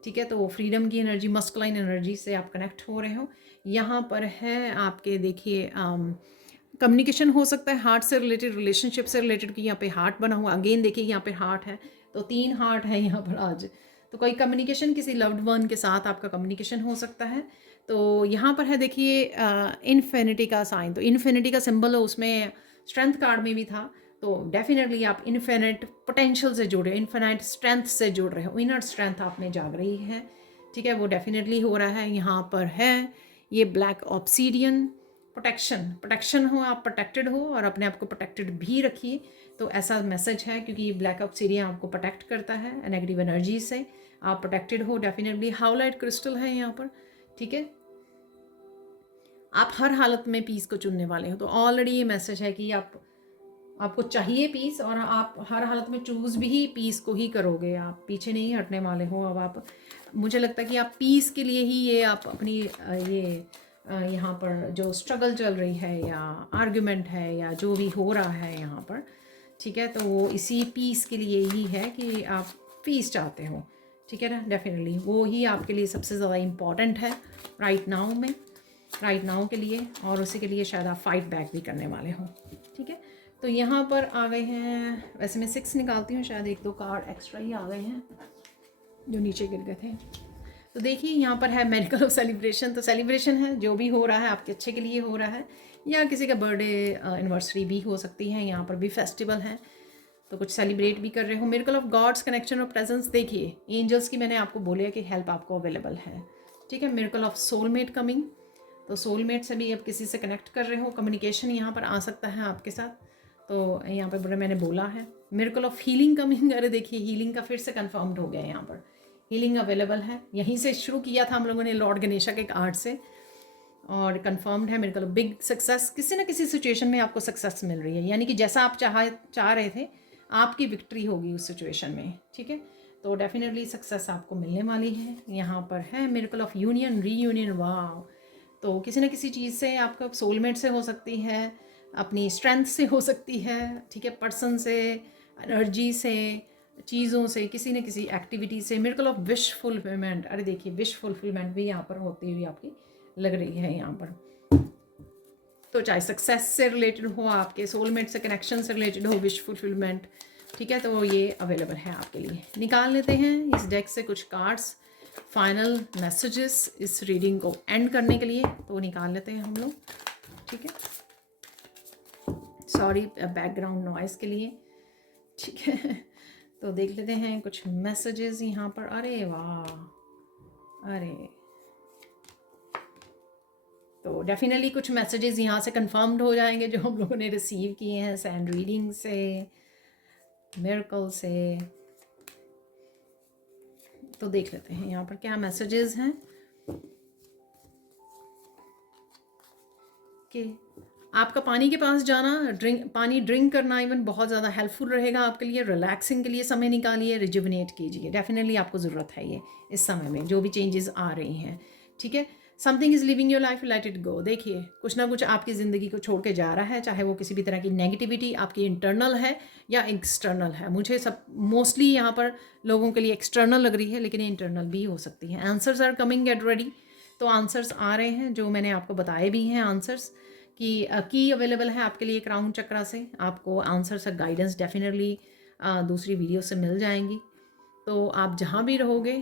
ठीक है। तो फ्रीडम की एनर्जी, मस्कुलाइन एनर्जी से आप कनेक्ट हो रहे हो। यहाँ पर है आपके देखिए कम्युनिकेशन हो सकता है हार्ट से रिलेटेड, रिलेशनशिप से रिलेटेड, कि यहाँ पे हार्ट बना हुआ, अगेन देखिए यहाँ पे हार्ट है, तो 3 हार्ट है यहाँ पर आज। तो कोई कम्युनिकेशन, किसी लव्ड वन के साथ आपका कम्युनिकेशन हो सकता है। तो यहाँ पर है देखिए इन्फिनिटी का साइन, तो इन्फिनिटी का सिंबल है, उसमें स्ट्रेंथ कार्ड में भी था। तो डेफिनेटली आप इन्फिनिट पोटेंशियल से जुड़ रहे हो, इन्फिनाइट स्ट्रेंथ से जुड़ रहे हो, इनर स्ट्रेंथ आप में जाग रही है, ठीक है। वो डेफिनेटली हो रहा है। यहाँ पर है ये ब्लैक ऑब्सीडियन, प्रोटेक्शन हो, आप प्रोटेक्टेड हो, और अपने आप को प्रोटेक्टेड भी रखिए। तो ऐसा मैसेज है, क्योंकि ब्लैक ऑब्सीडियन आपको प्रोटेक्ट करता है नेगेटिव एनर्जी से, आप प्रोटेक्टेड हो डेफिनेटली। हाउलाइट क्रिस्टल है यहाँ पर, ठीक है। आप हर हालत में पीस को चुनने वाले हो, तो ऑलरेडी ये मैसेज है कि आपको चाहिए पीस, और आप हर हालत में चूज़ भी पीस को ही करोगे, आप पीछे नहीं हटने वाले हो। अब आप, मुझे लगता है कि आप पीस के लिए ही ये आप अपनी ये यहाँ पर जो स्ट्रगल चल रही है, या आर्ग्यूमेंट है, या जो भी हो रहा है यहाँ पर, ठीक है, तो वो इसी पीस के लिए ही है कि आप पीस चाहते हो, ठीक है ना। डेफिनेटली वो ही आपके लिए सबसे ज़्यादा इम्पॉर्टेंट है राइट नाउ के लिए, और उसी के लिए शायद आप फाइट बैक भी करने वाले हो, ठीक है। तो यहाँ पर आ गए हैं, वैसे मैं 6 निकालती हूँ, शायद 1-2 कार्ड एक्स्ट्रा ही आ गए हैं जो नीचे गिर गए थे। तो देखिए यहाँ पर है मेरिकल ऑफ सेलिब्रेशन, तो सेलिब्रेशन है, जो भी हो रहा है आपके अच्छे के लिए हो रहा है, या किसी का बर्थडे एनिवर्सरी भी हो सकती है, यहाँ पर भी फेस्टिवल है, तो कुछ सेलिब्रेट भी कर रहे हो। मिरेकल ऑफ गॉड्स कनेक्शन और प्रेजेंस, देखिए एंजल्स की मैंने आपको बोले कि हेल्प आपको अवेलेबल है, ठीक है। मिरेकल ऑफ सोलमेट कमिंग, तो सोलमेट से भी अब किसी से कनेक्ट कर रहे हो, कम्युनिकेशन यहाँ पर आ सकता है आपके साथ, तो यहाँ पर मैंने बोला है। मिरेकल ऑफ हीलिंग कमिंग, अरे देखिए हीलिंग का फिर से कन्फर्म्ड हो गया, यहाँ पर हीलिंग अवेलेबल है। यहीं से शुरू किया था हम लोगों ने लॉर्ड गणेशा के कार्ड से, और कंफर्म्ड है। मेरे को बिग सक्सेस, किसी ना किसी सिचुएशन में आपको सक्सेस मिल रही है, यानी कि जैसा आप चाह रहे थे आपकी विक्ट्री होगी उस सिचुएशन में, ठीक है। तो डेफिनेटली सक्सेस आपको मिलने वाली है। यहाँ पर है मिरेकल ऑफ यूनियन, रीयूनियन, वाव। तो किसी ना किसी चीज़ से, आपका सोलमेट से हो सकती है, अपनी स्ट्रेंथ से हो सकती है, ठीक है, पर्सन से, एनर्जी से, चीज़ों से, किसी न किसी एक्टिविटी से। मिरेकल ऑफ विश फुलफिलमेंट, अरे देखिए विश फुलफिलमेंट भी यहाँ पर होती हुई आपकी लग रही है यहाँ पर। तो चाहे सक्सेस से रिलेटेड हो, आपके सोलमेट से कनेक्शन से रिलेटेड हो, विश फुलफिलमेंट, ठीक है, तो ये अवेलेबल है आपके लिए। निकाल लेते हैं इस डेक से कुछ कार्ड्स, फाइनल मैसेजेस इस रीडिंग को एंड करने के लिए, तो निकाल लेते हैं हम लोग, ठीक है। सॉरी बैकग्राउंड नॉइज़ के लिए, ठीक है। तो देख लेते हैं कुछ मैसेजेस यहाँ पर। अरे वाह, अरे, तो डेफिनेटली कुछ मैसेजेस यहाँ से कंफर्म्ड हो जाएंगे जो हम लोगों ने रिसीव किए हैं सैंड रीडिंग से, मिरेकल से। तो देख लेते हैं यहाँ पर क्या मैसेजेस हैं। ओके, आपका पानी के पास जाना, पानी ड्रिंक करना इवन बहुत ज़्यादा हेल्पफुल रहेगा आपके लिए। रिलैक्सिंग के लिए समय निकालिए, रिजुविनेट कीजिए, डेफिनेटली आपको ज़रूरत है ये इस समय में जो भी चेंजेस आ रही हैं। ठीक है, something is living your life, let it go. देखिए कुछ ना कुछ आपकी ज़िंदगी को छोड़ के जा रहा है, चाहे वो किसी भी तरह की नेगेटिविटी आपकी इंटरनल है या एक्सटर्नल है। मुझे सब मोस्टली यहाँ पर लोगों के लिए एक्सटर्नल लग रही है, लेकिन इंटरनल भी हो सकती है। Answers are coming, get ready. तो आंसर्स आ रहे हैं जो मैंने आपको बताए भी हैं आंसर्स की अवेलेबल है आपके लिए क्राउन चक्रा से। आपको आंसर्स और गाइडेंस डेफिनेटली दूसरी वीडियो से मिल जाएंगी। तो आप जहाँ भी रहोगे,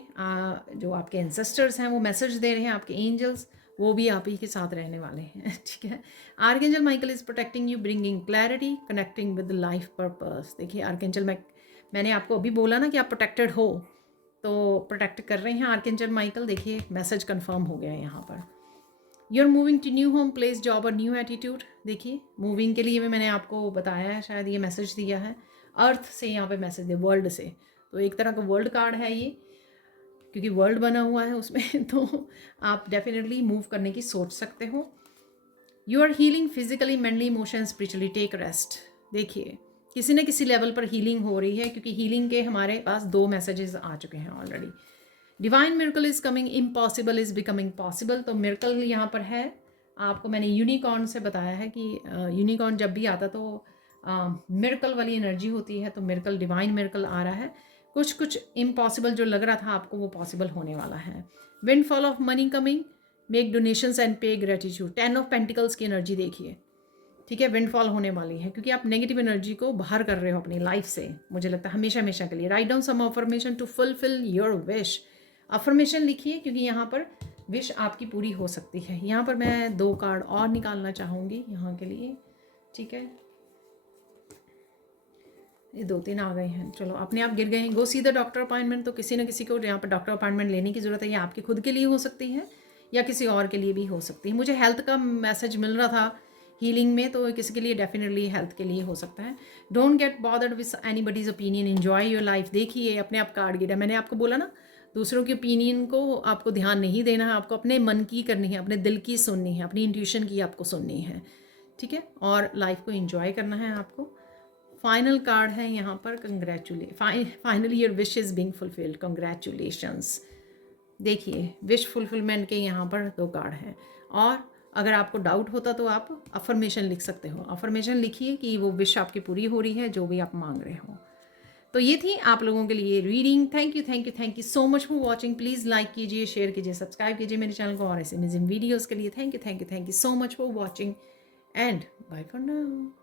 जो आपके एंसेस्टर्स हैं वो मैसेज दे रहे हैं, आपके एंजल्स वो भी आप ही के साथ रहने वाले हैं। ठीक है, archangel Michael is protecting you, bringing clarity, connecting with life purpose. देखिए आर्कएंजल मैंने आपको अभी बोला ना कि आप प्रोटेक्टेड हो, तो प्रोटेक्ट कर रहे हैं आर्कएंजल माइकल। देखिए मैसेज कन्फर्म हो गया है यहाँ पर। You are moving to new home, place, job और न्यू एटीट्यूड। देखिए मूविंग के लिए भी मैंने आपको बताया है, शायद ये मैसेज दिया है अर्थ से, यहाँ पे मैसेज दिया वर्ल्ड से। तो एक तरह का वर्ल्ड कार्ड है ये, क्योंकि वर्ल्ड बना हुआ है उसमें। तो आप डेफिनेटली मूव करने की सोच सकते हो। You are healing physically, mentally, emotion, spiritually, take rest. देखिए किसी न किसी लेवल पर हीलिंग हो रही है, क्योंकि हीलिंग के हमारे पास 2 मैसेजेस आ चुके हैं already. Divine miracle is coming, impossible is becoming possible. तो मिरेकल यहाँ पर है। आपको मैंने यूनिकॉर्न से बताया है कि यूनिकॉर्न जब भी आता तो मिरेकल वाली एनर्जी होती है। तो मिरेकल, डिवाइन मिरेकल आ रहा है। कुछ कुछ इम्पॉसिबल जो लग रहा था आपको वो पॉसिबल होने वाला है। Wind fall of money coming, make donations and पे ग्रेटिट्यूड। 10 ऑफ पेंटिकल्स की एनर्जी देखिए। ठीक है, विंडफॉल होने वाली है क्योंकि आप नेगेटिव एनर्जी को बाहर कर रहे हो अपनी लाइफ से, मुझे लगता है हमेशा हमेशा के लिए। Write down some affirmation to fulfil your wish. Affirmation लिखिए क्योंकि यहाँ पर विश आपकी पूरी हो सकती है। यहाँ पर मैं 2 कार्ड और निकालना चाहूँगी यहाँ के लिए। ठीक है, ये 2-3 आ गए हैं, चलो अपने आप गिर गए हैं। गो सी द डॉक्टर अपॉइंटमेंट। तो किसी न किसी को यहाँ पर डॉक्टर अपॉइंटमेंट लेने की ज़रूरत है। ये आपके खुद के लिए हो सकती है या किसी और के लिए भी हो सकती है। मुझे हेल्थ का मैसेज मिल रहा था हीलिंग में, तो किसी के लिए डेफिनेटली हेल्थ के लिए हो सकता है। Don't get bothered with anybody's opinion, enjoy your life. देखिए अपने आप कार्ड गिरा। मैंने आपको बोला ना दूसरों की ओपिनियन को आपको ध्यान नहीं देना है, आपको अपने मन की करनी है, अपने दिल की सुननी है, अपनी इंट्यूशन की आपको सुननी है। ठीक है, और लाइफ को एंजॉय करना है आपको। फाइनल कार्ड है यहाँ पर, finally your wish is being fulfilled, congratulations. देखिए विश फुलफिलमेंट के यहाँ पर 2 कार्ड हैं। और अगर आपको डाउट होता तो आप अफर्मेशन लिख सकते हो। अफर्मेशन लिखिए कि वो विश आपकी पूरी हो रही है जो भी आप मांग रहे हो। तो ये थी आप लोगों के लिए reading. Thank you thank you thank you so much for watching. Please like कीजिए, शेयर कीजिए, सब्सक्राइब कीजिए मेरे चैनल को और ऐसे अमेजिंग वीडियोज़ के लिए। Thank you so much for watching and bye for now.